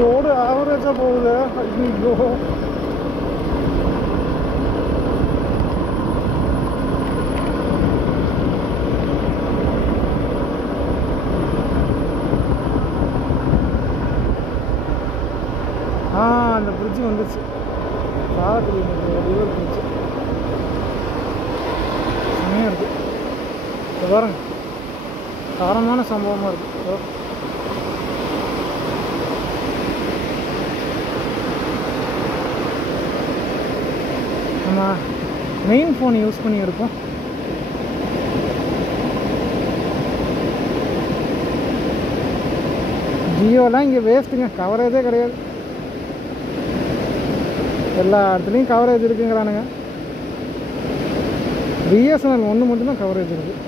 ரோடு ஆவரேஜாக போகுது. ஐயோ, அந்த பிரிட்ஜு வந்துச்சு, சாலக்குடி ரிவர் பிரிட்ஜு. செம்மையாக இருக்குது. இப்போ பாருங்க, தரமான சம்பவமாக இருக்குது. நம்ம மெயின் ஃபோன் யூஸ் பண்ணி இருக்கோம். ஜியோலாம் இங்கே வேஸ்ட்டுங்க, கவரேஜே கிடையாது. எல்லா இடத்துலையும் கவரேஜ் இருக்குங்கிறானுங்க. பிஎஸ்என்எல் ஒன்று மட்டும்தான் கவரேஜ் இருக்குது.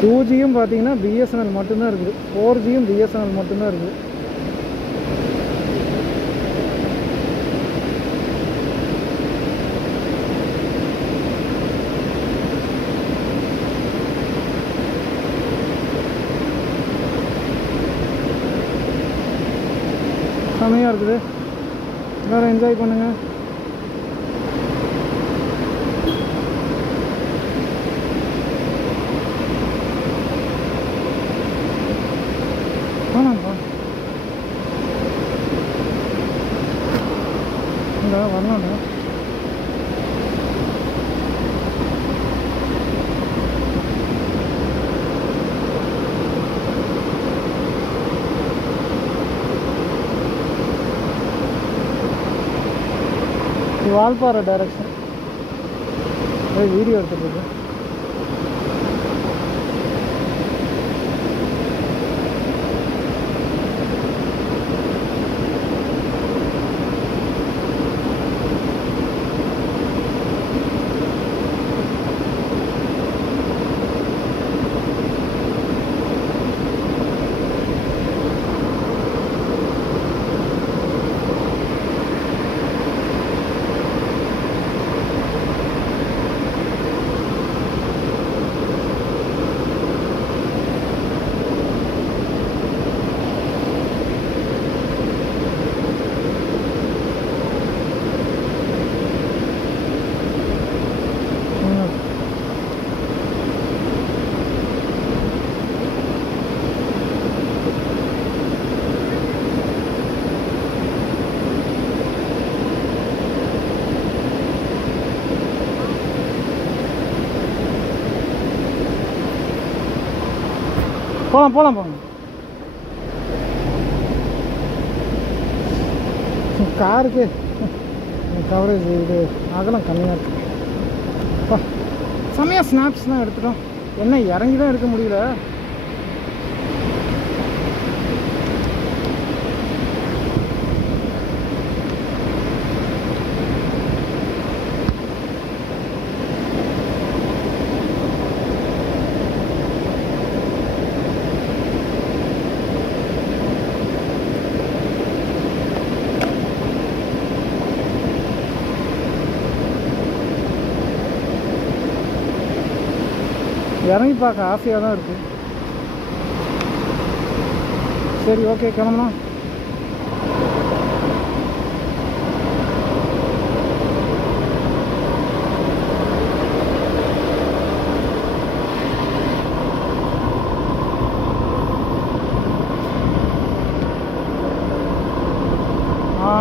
டூஜியும் பார்த்தீங்கன்னா பிஎஸ்என்எல் மட்டும்தான் இருக்குது. 4ஜியும் பிஎஸ்என்எல் மட்டும்தான் இருக்குது. செமையாக இருக்குது. எல்லோரும் என்ஜாய் பண்ணுங்கள். வரலாம்ண்ணா. வால்பாறை டைரக்ஷன் வீடியோ எடுத்துட்டு இருக்கு. போகலாம் போகலாம் போகலாம். காருக்கு கவரேஜ் இது அகலம் கம்மியாக இருக்குது. செம்மையாக ஸ்னாப்ஸ் தான் எடுத்துட்டோம். என்ன இறங்கி தான் எடுக்க முடியல. இறங்கி பார்க்க ஆசையாக தான் இருக்குது. சரி, ஓகே, கிளம்பலாம்.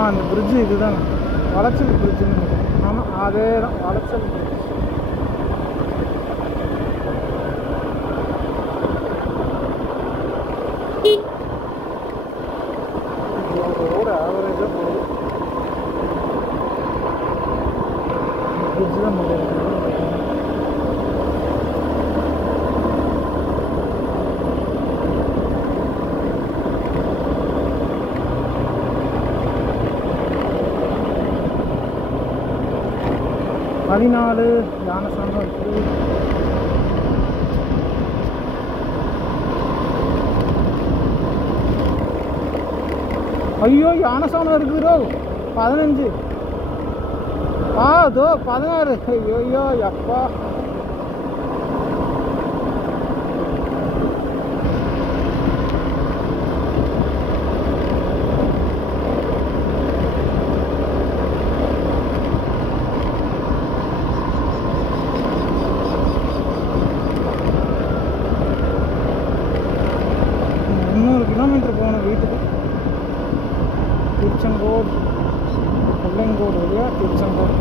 அந்த பிரிட்ஜு இதுதான், வளச்சல் பிரிட்ஜுன்னு நினைக்கிறேன். ஆமாம், அதே தான், வளச்சல் பிரிட்ஜ். ரோடு ஆவரேஜாக போகுது. பிரிட்ஜு தான் முடியாது. பதினாலு யானசானம் இருக்குது. ஐயோ, யானசானம் இருக்குதோ 15. அதோ 16. ஐயோ அப்பா. கிலோமீட்டர் போகணும் வீட்டுக்கு. திருச்செங்கோடு, கொல்லைங்கோடு வழியாக திருச்செங்கோடு.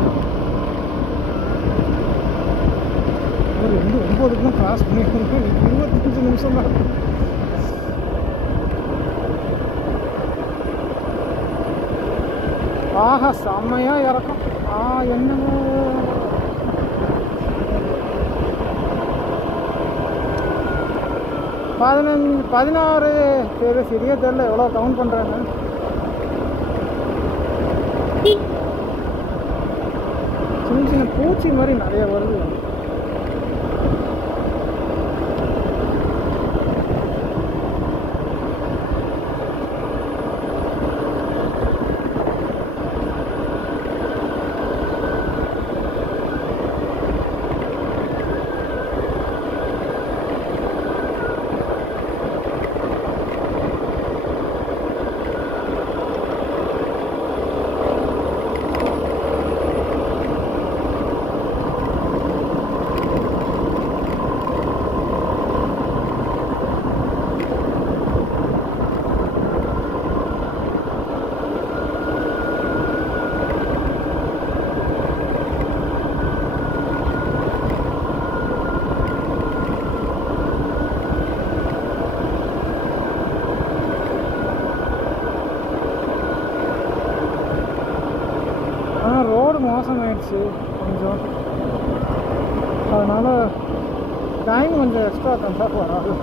ஒரு 9க்கும் கிராஸ் பண்ணிட்டு 25 நிமிஷம் தான். ஆஹா, செம்மையாக இறக்கம். என்னமோ 15 16. சரி, சரியாக தெரியல எவ்வளோ கவுண்ட் பண்ணுறாங்க. சின்ன சின்ன பூச்சி மாதிரி நிறைய வருது. ரோடு மோசமாயிடுச்சு கொஞ்சம், அதனால் டைம் கொஞ்சம் எக்ஸ்ட்ரா தந்தால் வராது.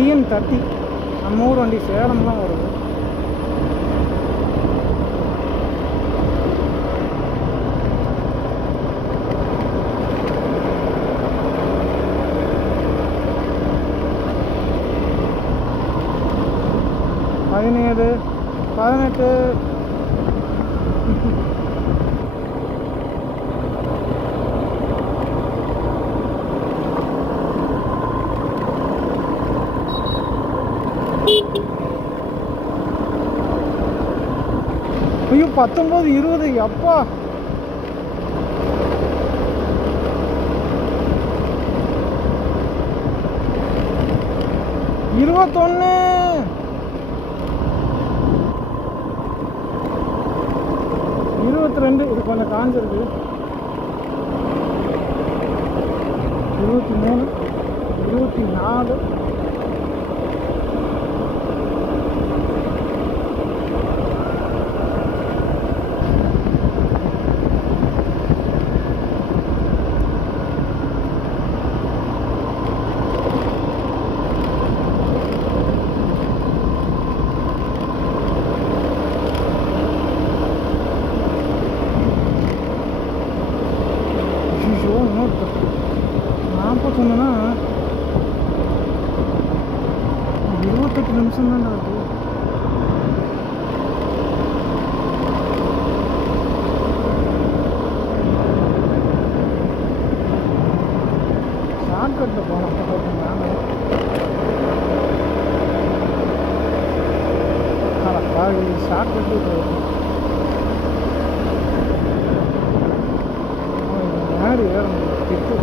TN30 நம்ம ஊர் வண்டி சேலம்லாம் வருது. பதினேழு 18. ஐயோ 19 20 அப்பா. இருபத்தொன்னு 22. இது கொஞ்சம் காஞ்சிருக்கு. 23 24. ஐயோ இன்னும் 41னா 28 நிமிஷம் தான் இருக்கு. ஷார்ட்கட்டில் போனோம். ஷார்ட்கட்டு மேடு ஏறணும். கிட்டு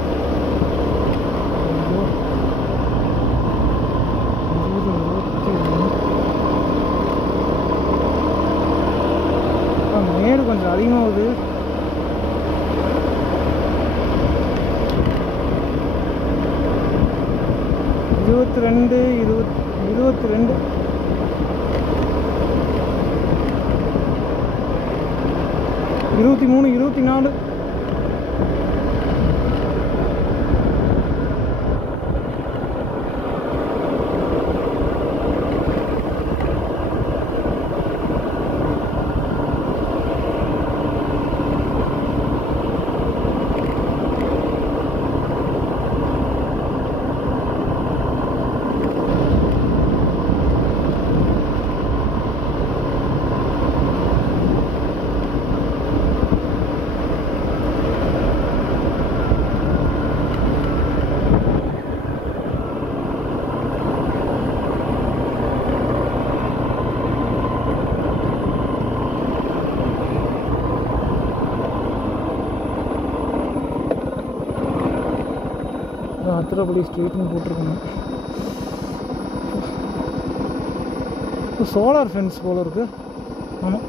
20 மேடு கொஞ்சம் அதிகமாகுது. இருபத்தி ரெண்டு 23 24. அத்திரப்பள்ளி ஸ்ட்ரீட்னு போட்டிருக்கோங்க. இப்போ சோலார் ஃபென்ஸ் போல் இருக்குது. ஆமாம்,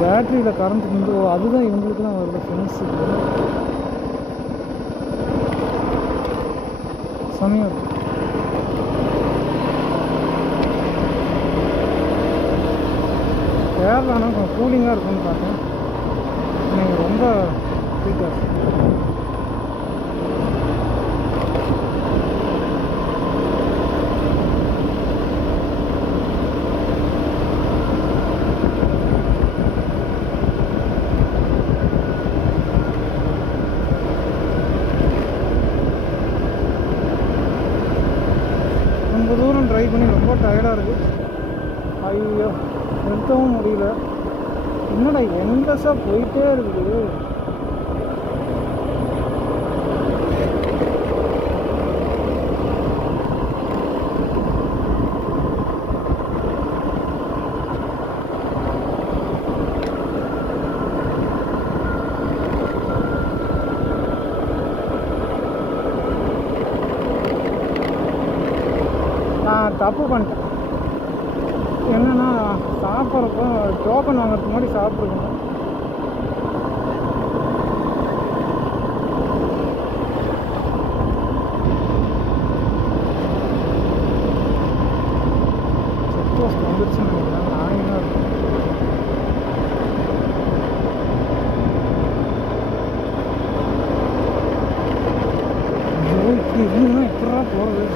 பேட்டரியில் கரண்ட் வந்து அதுதான் இவங்களுக்குலாம் வருது ஃபென்ஸுக்கு. செமையாக இருக்குது. கேரளானா கொஞ்சம் கூலிங்காக இருக்குன்னு பார்த்தேன். நீங்கள் ரொம்ப ஹீட்டாக இருக்கு. ரொம்ப தூரம் ட்ரைவ் பண்ணி ரொம்ப டயர்டாக இருக்குது. ஐயோ நிறுத்தவும் முடியல. என்னடா எண்ட்லெஸ்ஸாக போயிட்டே இருக்குது. நான் தப்பு பண்ணிட்டேன். என்னென்னா சாப்பிட்றப்போ டோக்கன் வாங்குறதுக்கு முன்னாடி சாப்பிட்ருக்கணும். செக் போஸ்ட் வந்துருச்சுன்னு நினைக்கிறேன். நானே இருக்கும். இப்படி இருந்துன்னா எப்படா போகிறது?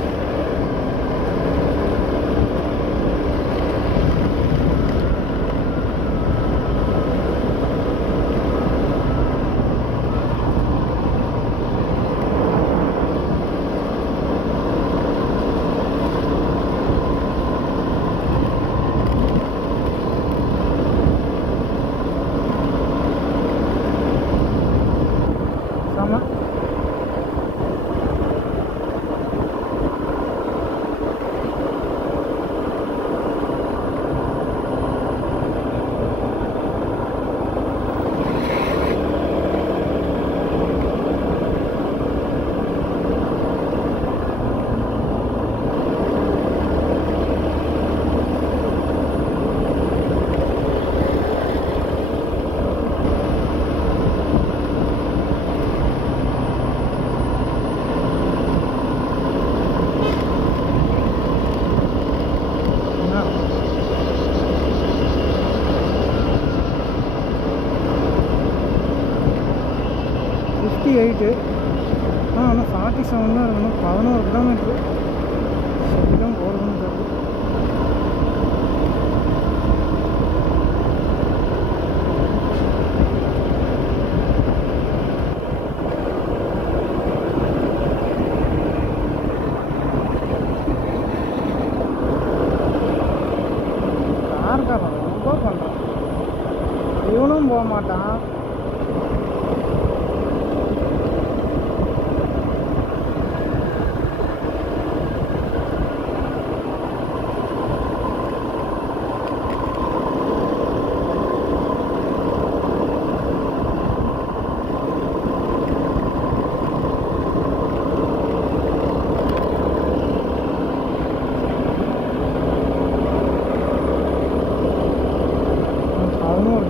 38. இன்னும் 47 தான் இருக்கணும். 11 கிலோமீட்ரு சீக்கிரம் போகிறதுன்னு தெரியும். கார்காரன் ரொம்ப பண்ணுறான். இவனும் போக மாட்டான்.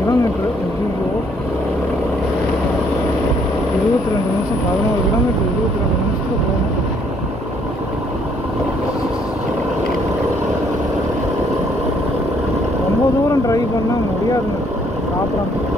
கிலோமீட்ரு 22 நிமிஷம். 11 கிலோமீட்டர் 22 நிமிஷத்துக்கு போகணும். ரொம்ப தூரம் ட்ரைவ் பண்ணால் முடியாதுங்க சாப்பிடாம.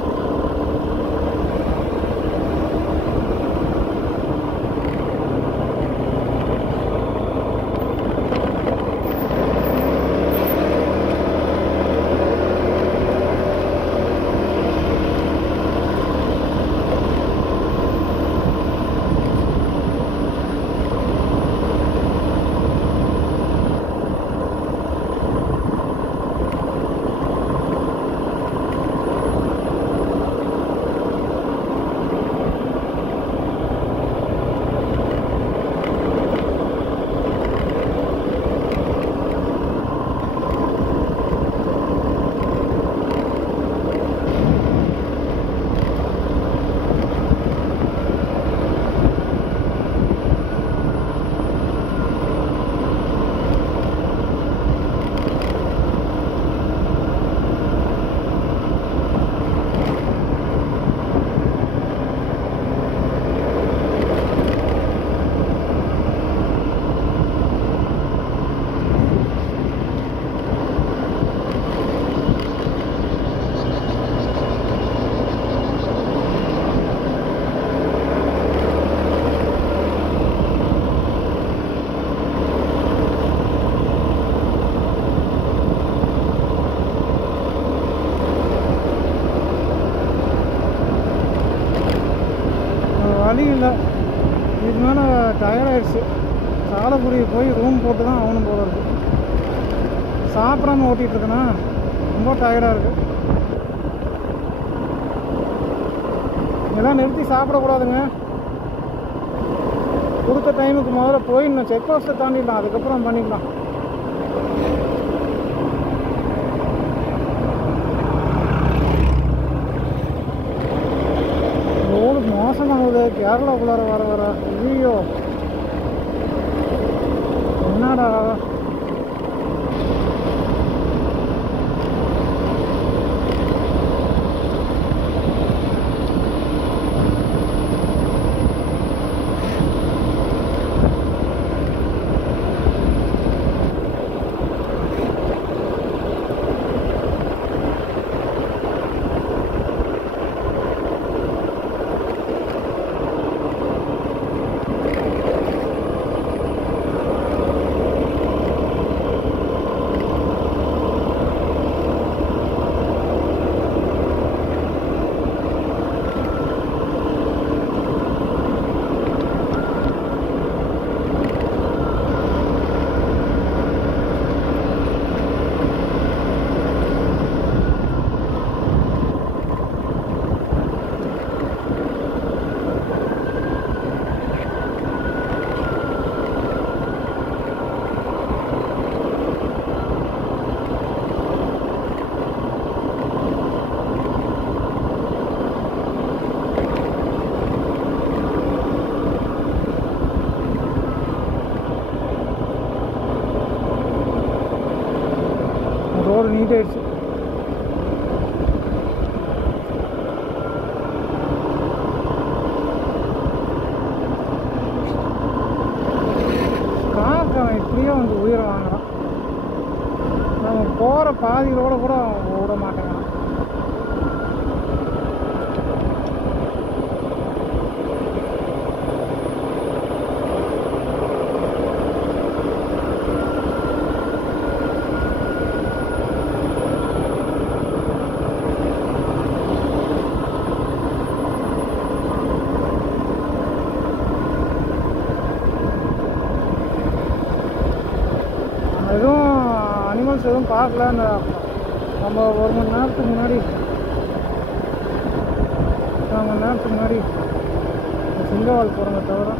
வழி இல்லை. இதுக்கு மேலே டயர்டாயிடுச்சு. சாலக்குடியை போய் ரூம் போட்டு தான் ஆகணும் போல இருக்குது. சாப்பிடாம ஓட்டிகிட்ருக்கேன்னா ரொம்ப டயர்டாக இருக்குது. இதெல்லாம் நிறுத்தி சாப்பிடக்கூடாதுங்க. கொடுத்த டைமுக்கு முதல்ல போயிடணும். செக் போஸ்ட்டை தாண்டிடலாம், அதுக்கப்புறம் பண்ணிக்கலாம். ரோடு மோசமாகுது கேரளாக்குள்ளார வர வர. ஐயோ என்னடா. ரோடு நீட்டாயிடுச்சு. காக்காரன் இப்படியே வந்து உயிரை வாங்குறான். நம்ம போகிற பாதி ரோட கூட விட மாட்டேங்கிறான். நியூஸ் எதுவும் பார்க்கல. அந்த நம்ம 1 மணி நேரத்துக்கு முன்னாடி சிங்கவால் போகிறோங்க தவிர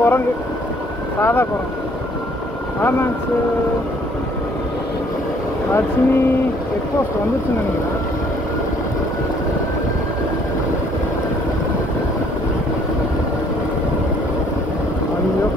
குரங்கு, சாதா குரங்கு. ஆமாச்சு, லட்சுமி செக் போஸ்ட் வந்துச்சுன்னு நினைக்கிறேன். ஐயோ,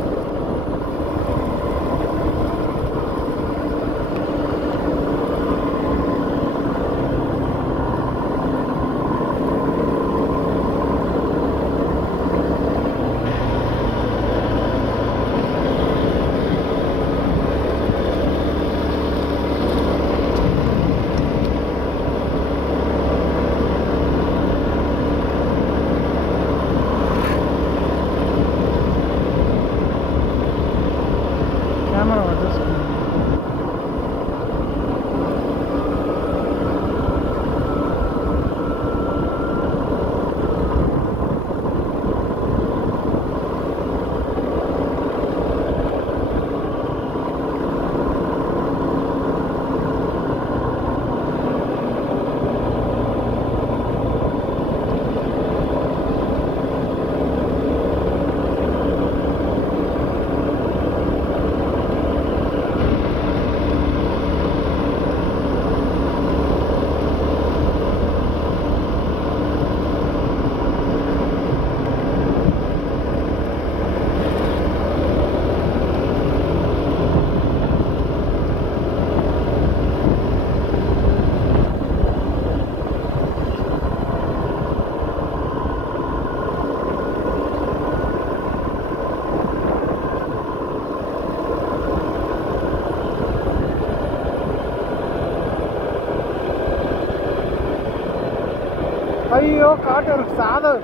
ஐயோ காட்டு சாதம்,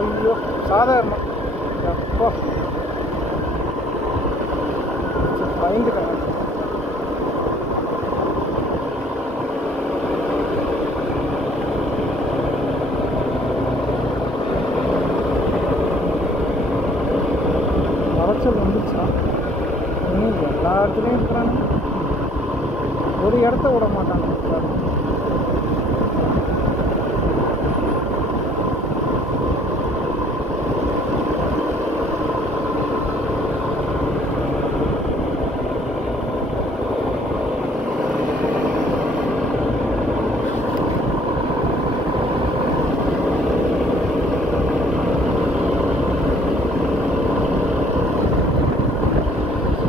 ஐயோ சாதாரணம். போ பயந்துட்டேன். வளைச்சல் வந்துச்சா? எல்லா இடத்துலையும் இருக்கிறாங்க, ஒரு இடத்த விட மாட்டாங்க சார்.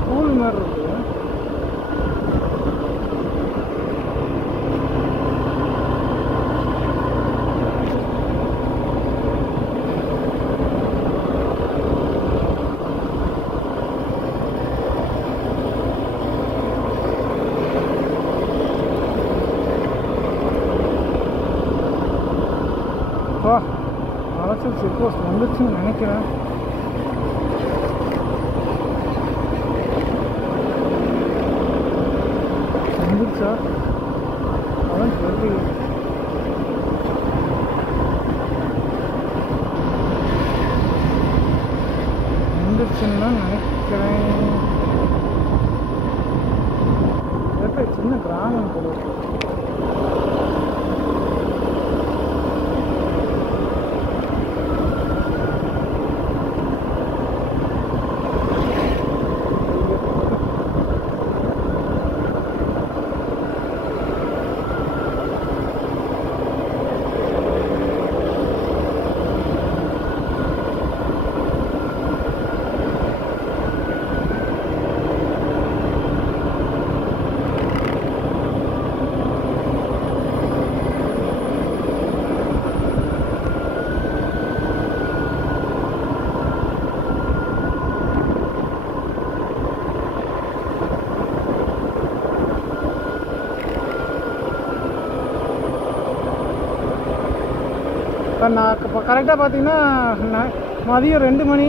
ஸ்கூல் மாதிரி இருக்கு. வளைச்சல் செக் போஸ்ட் வந்துச்சுன்னு நினைக்கிறேன். வந்துச்சா அதான் தெரியல. வந்துச்சுன்னு தான் நினைக்கிறேன். சின்ன கிராமம் போல இருக்கு. இப்போ நான் இப்போ கரெக்டாக பார்த்தீங்கன்னா மதியம் 2 மணி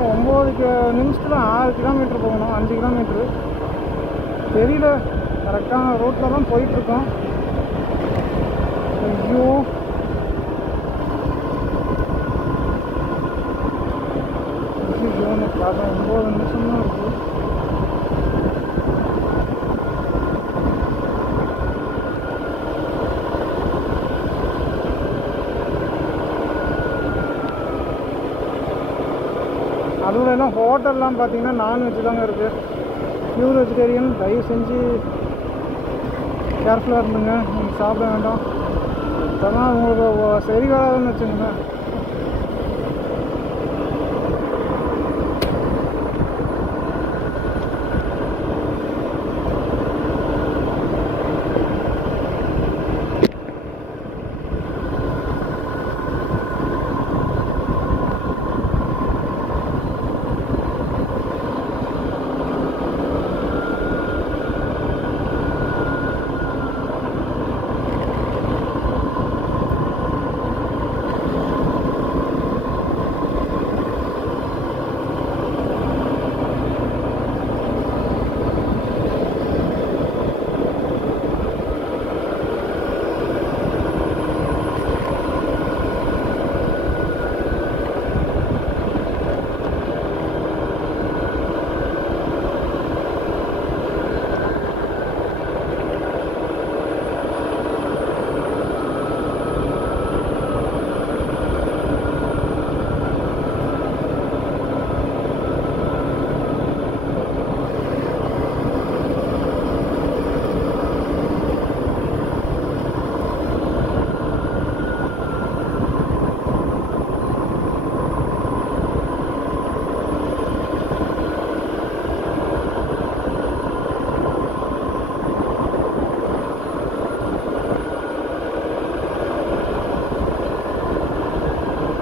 9 நிமிஷத்தில் 6 கிலோமீட்டர் போகணும், 5 கிலோமீட்ரு தெரியல. கரெக்டான ரோட்டில் தான் போயிட்டுருக்கோம். ஐயோ பார்த்தா 9 நிமிஷம் தான் இருக்குது. அதுவும் எல்லாம் ஹோட்டல்லாம் பார்த்தீங்கன்னா நான்வெஜ் தாங்க இருக்குது. Pure vegetarian. தயவு செஞ்சு கேர்ஃபுல்லாக இருந்துங்க, நீங்கள் சாப்பிட வேண்டாம். இப்போதான் உங்களுக்கு சரி வராதுன்னு வச்சுங்களேன்.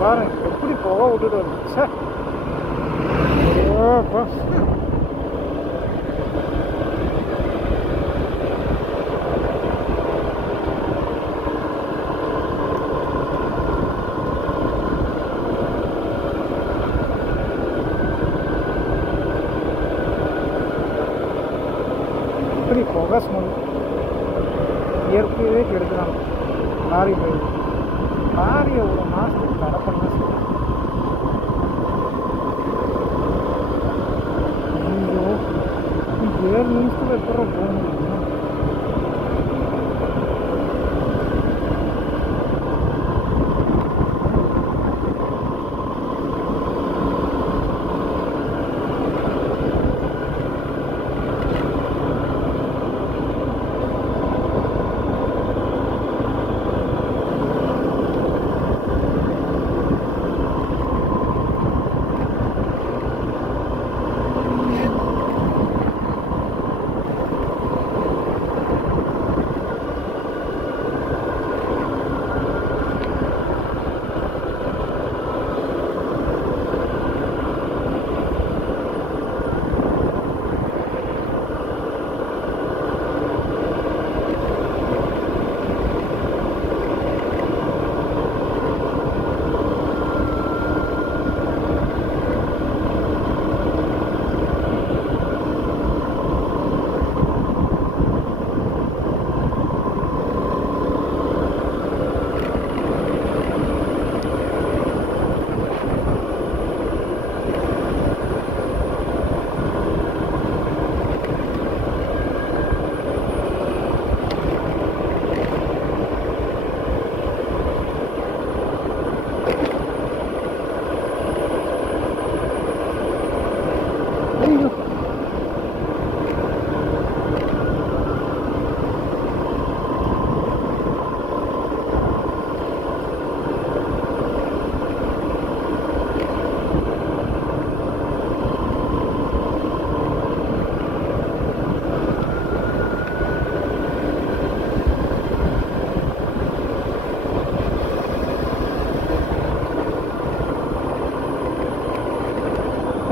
பாருங்க எப்படி போக விட்டுட்டு வருது சார். நல்ல ஸ்மெல். இயற்கையே கெடுக்கிறாங்க லாரி டிரைவர். லாரியை ஒரு மாதத்துக்கு தடை பண்ண சொல்லி ஐயோ 7 நிமிஷத்தில் எப்போ போக முடியும்?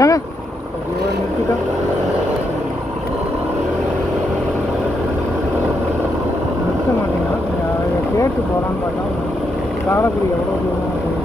ஏங்க நிறுத்திட்டா நிறுத்த மாட்டேங்கன்னா கேட்டு போகலான்னு பார்த்தா காலக்குடி எவ்வளோ தூரம் அப்படின்னு.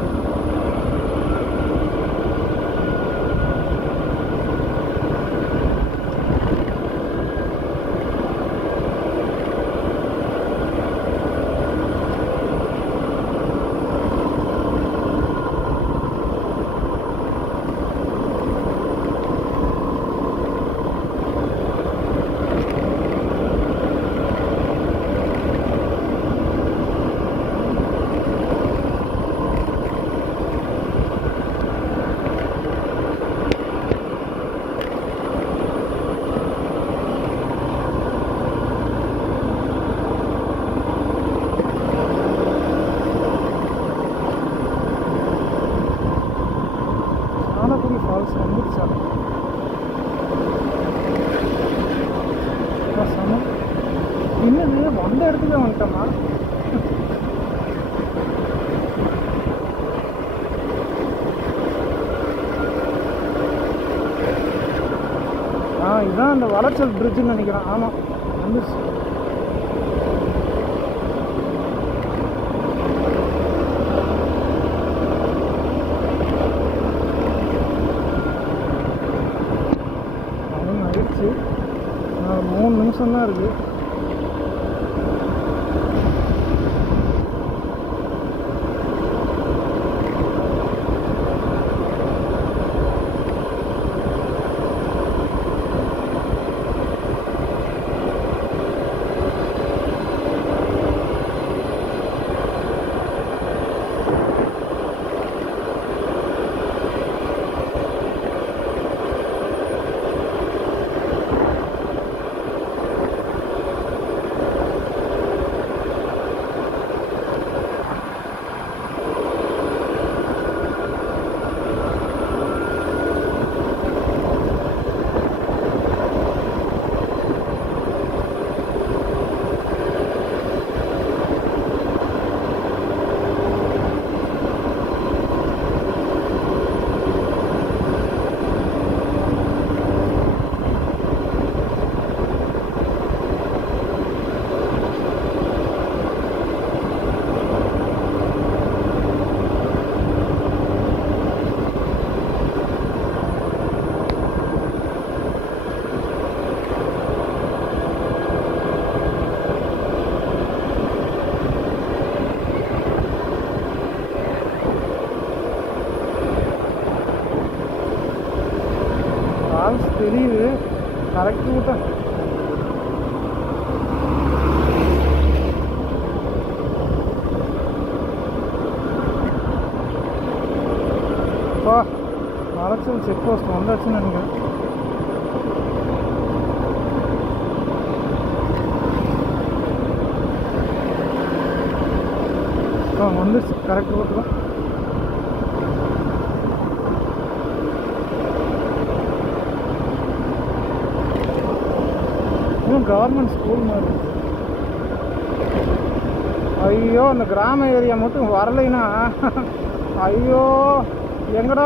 ஃபால்ஸ் வந்துருச்சா சமம் என்னது வந்த இடத்துக்கு வந்துட்டோமா? இதுதான் அந்த வளச்சல் பிரிட்ஜுன்னு நினைக்கிறேன். ஆமாம் வந்துருச்சு. ஆயிடுச்சு. 3 நிமிஷம் தான் இருக்குது. இறக்கி விட்டேன். மலைச்சல் செக் போஸ்ட் வந்தாச்சுன்னு நினைக்கிறேன். வந்துடுச்சு கரெக்ட் ரோட்டில். இன்னும் கவர்மெண்ட் ஸ்கூல் மாதிரி. ஐயோ அந்த கிராம ஏரியா மட்டும் வரலைன்னா ஐயோ எங்கடா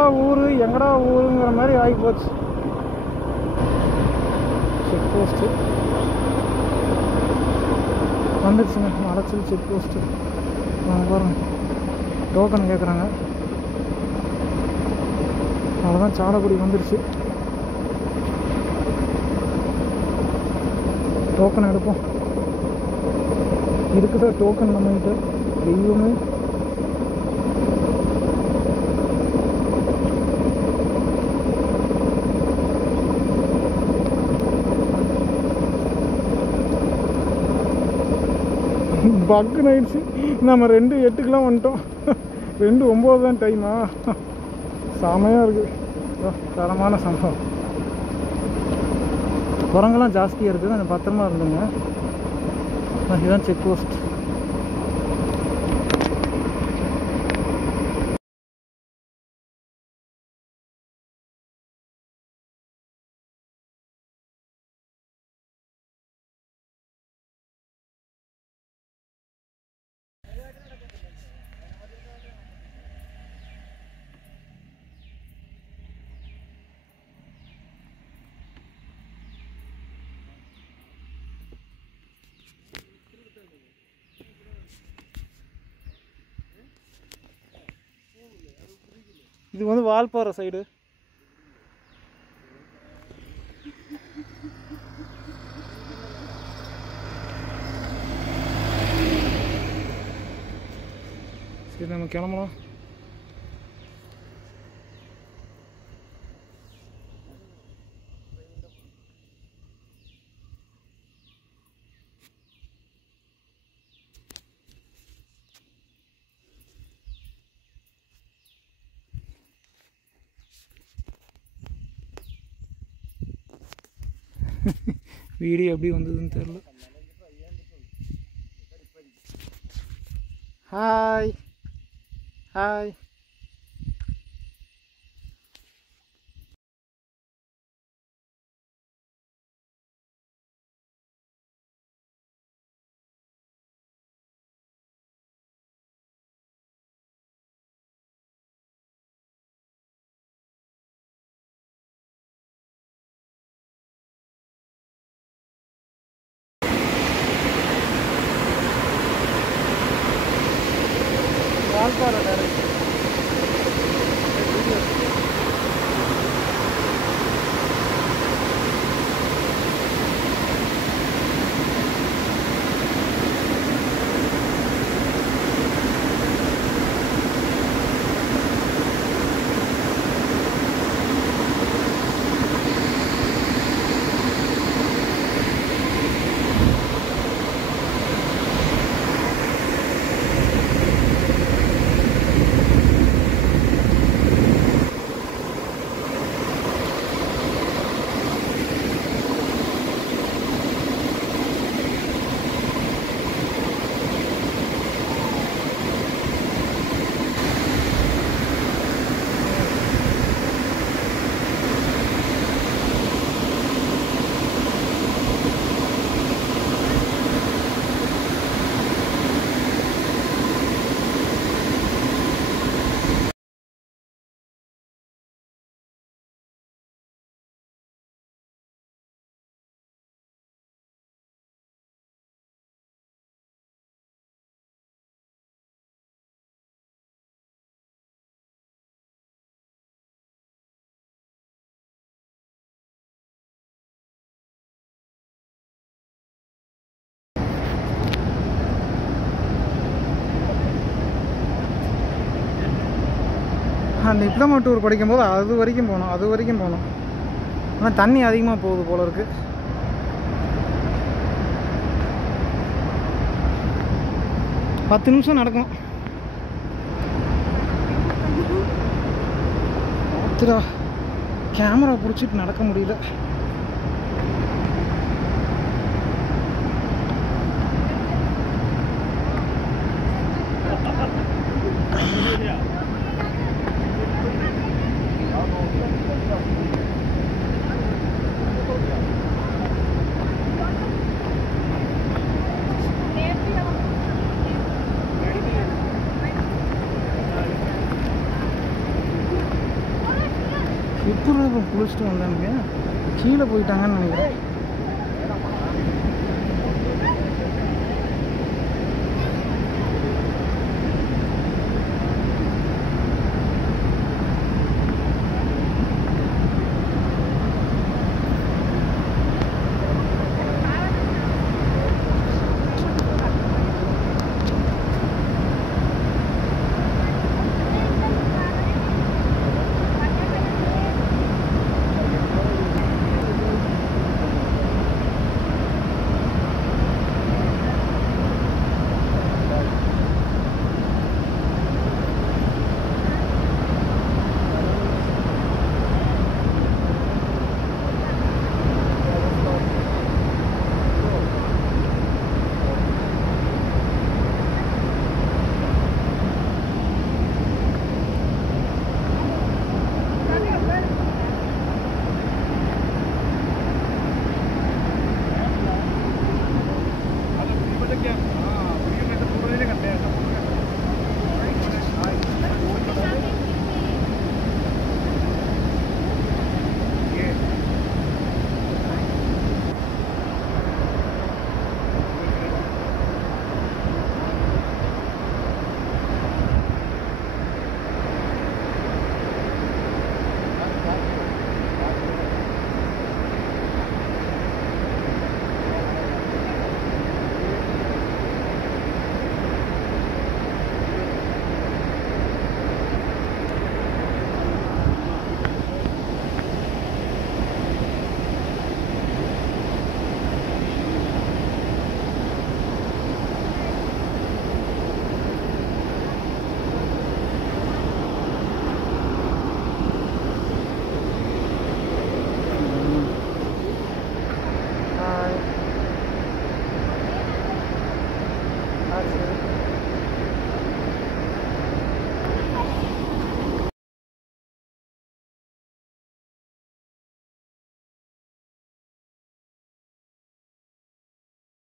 ஊருங்கிற மாதிரி ஆகி போச்சு. செக் போஸ்ட்டு வந்துடுச்சுங்க. மலைச்சல் செக் போஸ்ட்டு பாருங்க. டோக்கன் கேட்குறாங்க. அவ்வளோதான், சாலக்குடி வந்துடுச்சு. டோக்கன் எடுப்போம். இருக்குதா டோக்கன் நம்மகிட்ட? தெய்வமே. பக்குன்னு ஆயிடுச்சு. நம்ம 2:08 வந்துட்டோம். 2:09 தான் டைமா. செமையாக இருக்குது. தரமான சம்பவம். குரங்கெல்லாம் ஜாஸ்தியாக இருக்குது. கொஞ்சம் பத்திரமா இருந்துங்க. இதுதான் செக் போஸ்ட். இது வந்து வால்பாறை சைடு. சரி நம்ம கிளம்பலாம். வீடியோ எப்படி வந்ததுன்னு தெரியல. Hi hi. Valparai direct. Diploma tour படிக்கும்போது அது வரைக்கும் போனோம். ஆனால் தண்ணி அதிகமாக போகுது போல இருக்குது. 10 நிமிஷம் நடக்கும். பார்த்துடா, கேமரா பிடிச்சிட்டு நடக்க முடியல. எப்படி குளிச்சுட்டு வந்தானுங்க, கீழே போயிட்டாங்கன்னு நினைக்கிறேன்.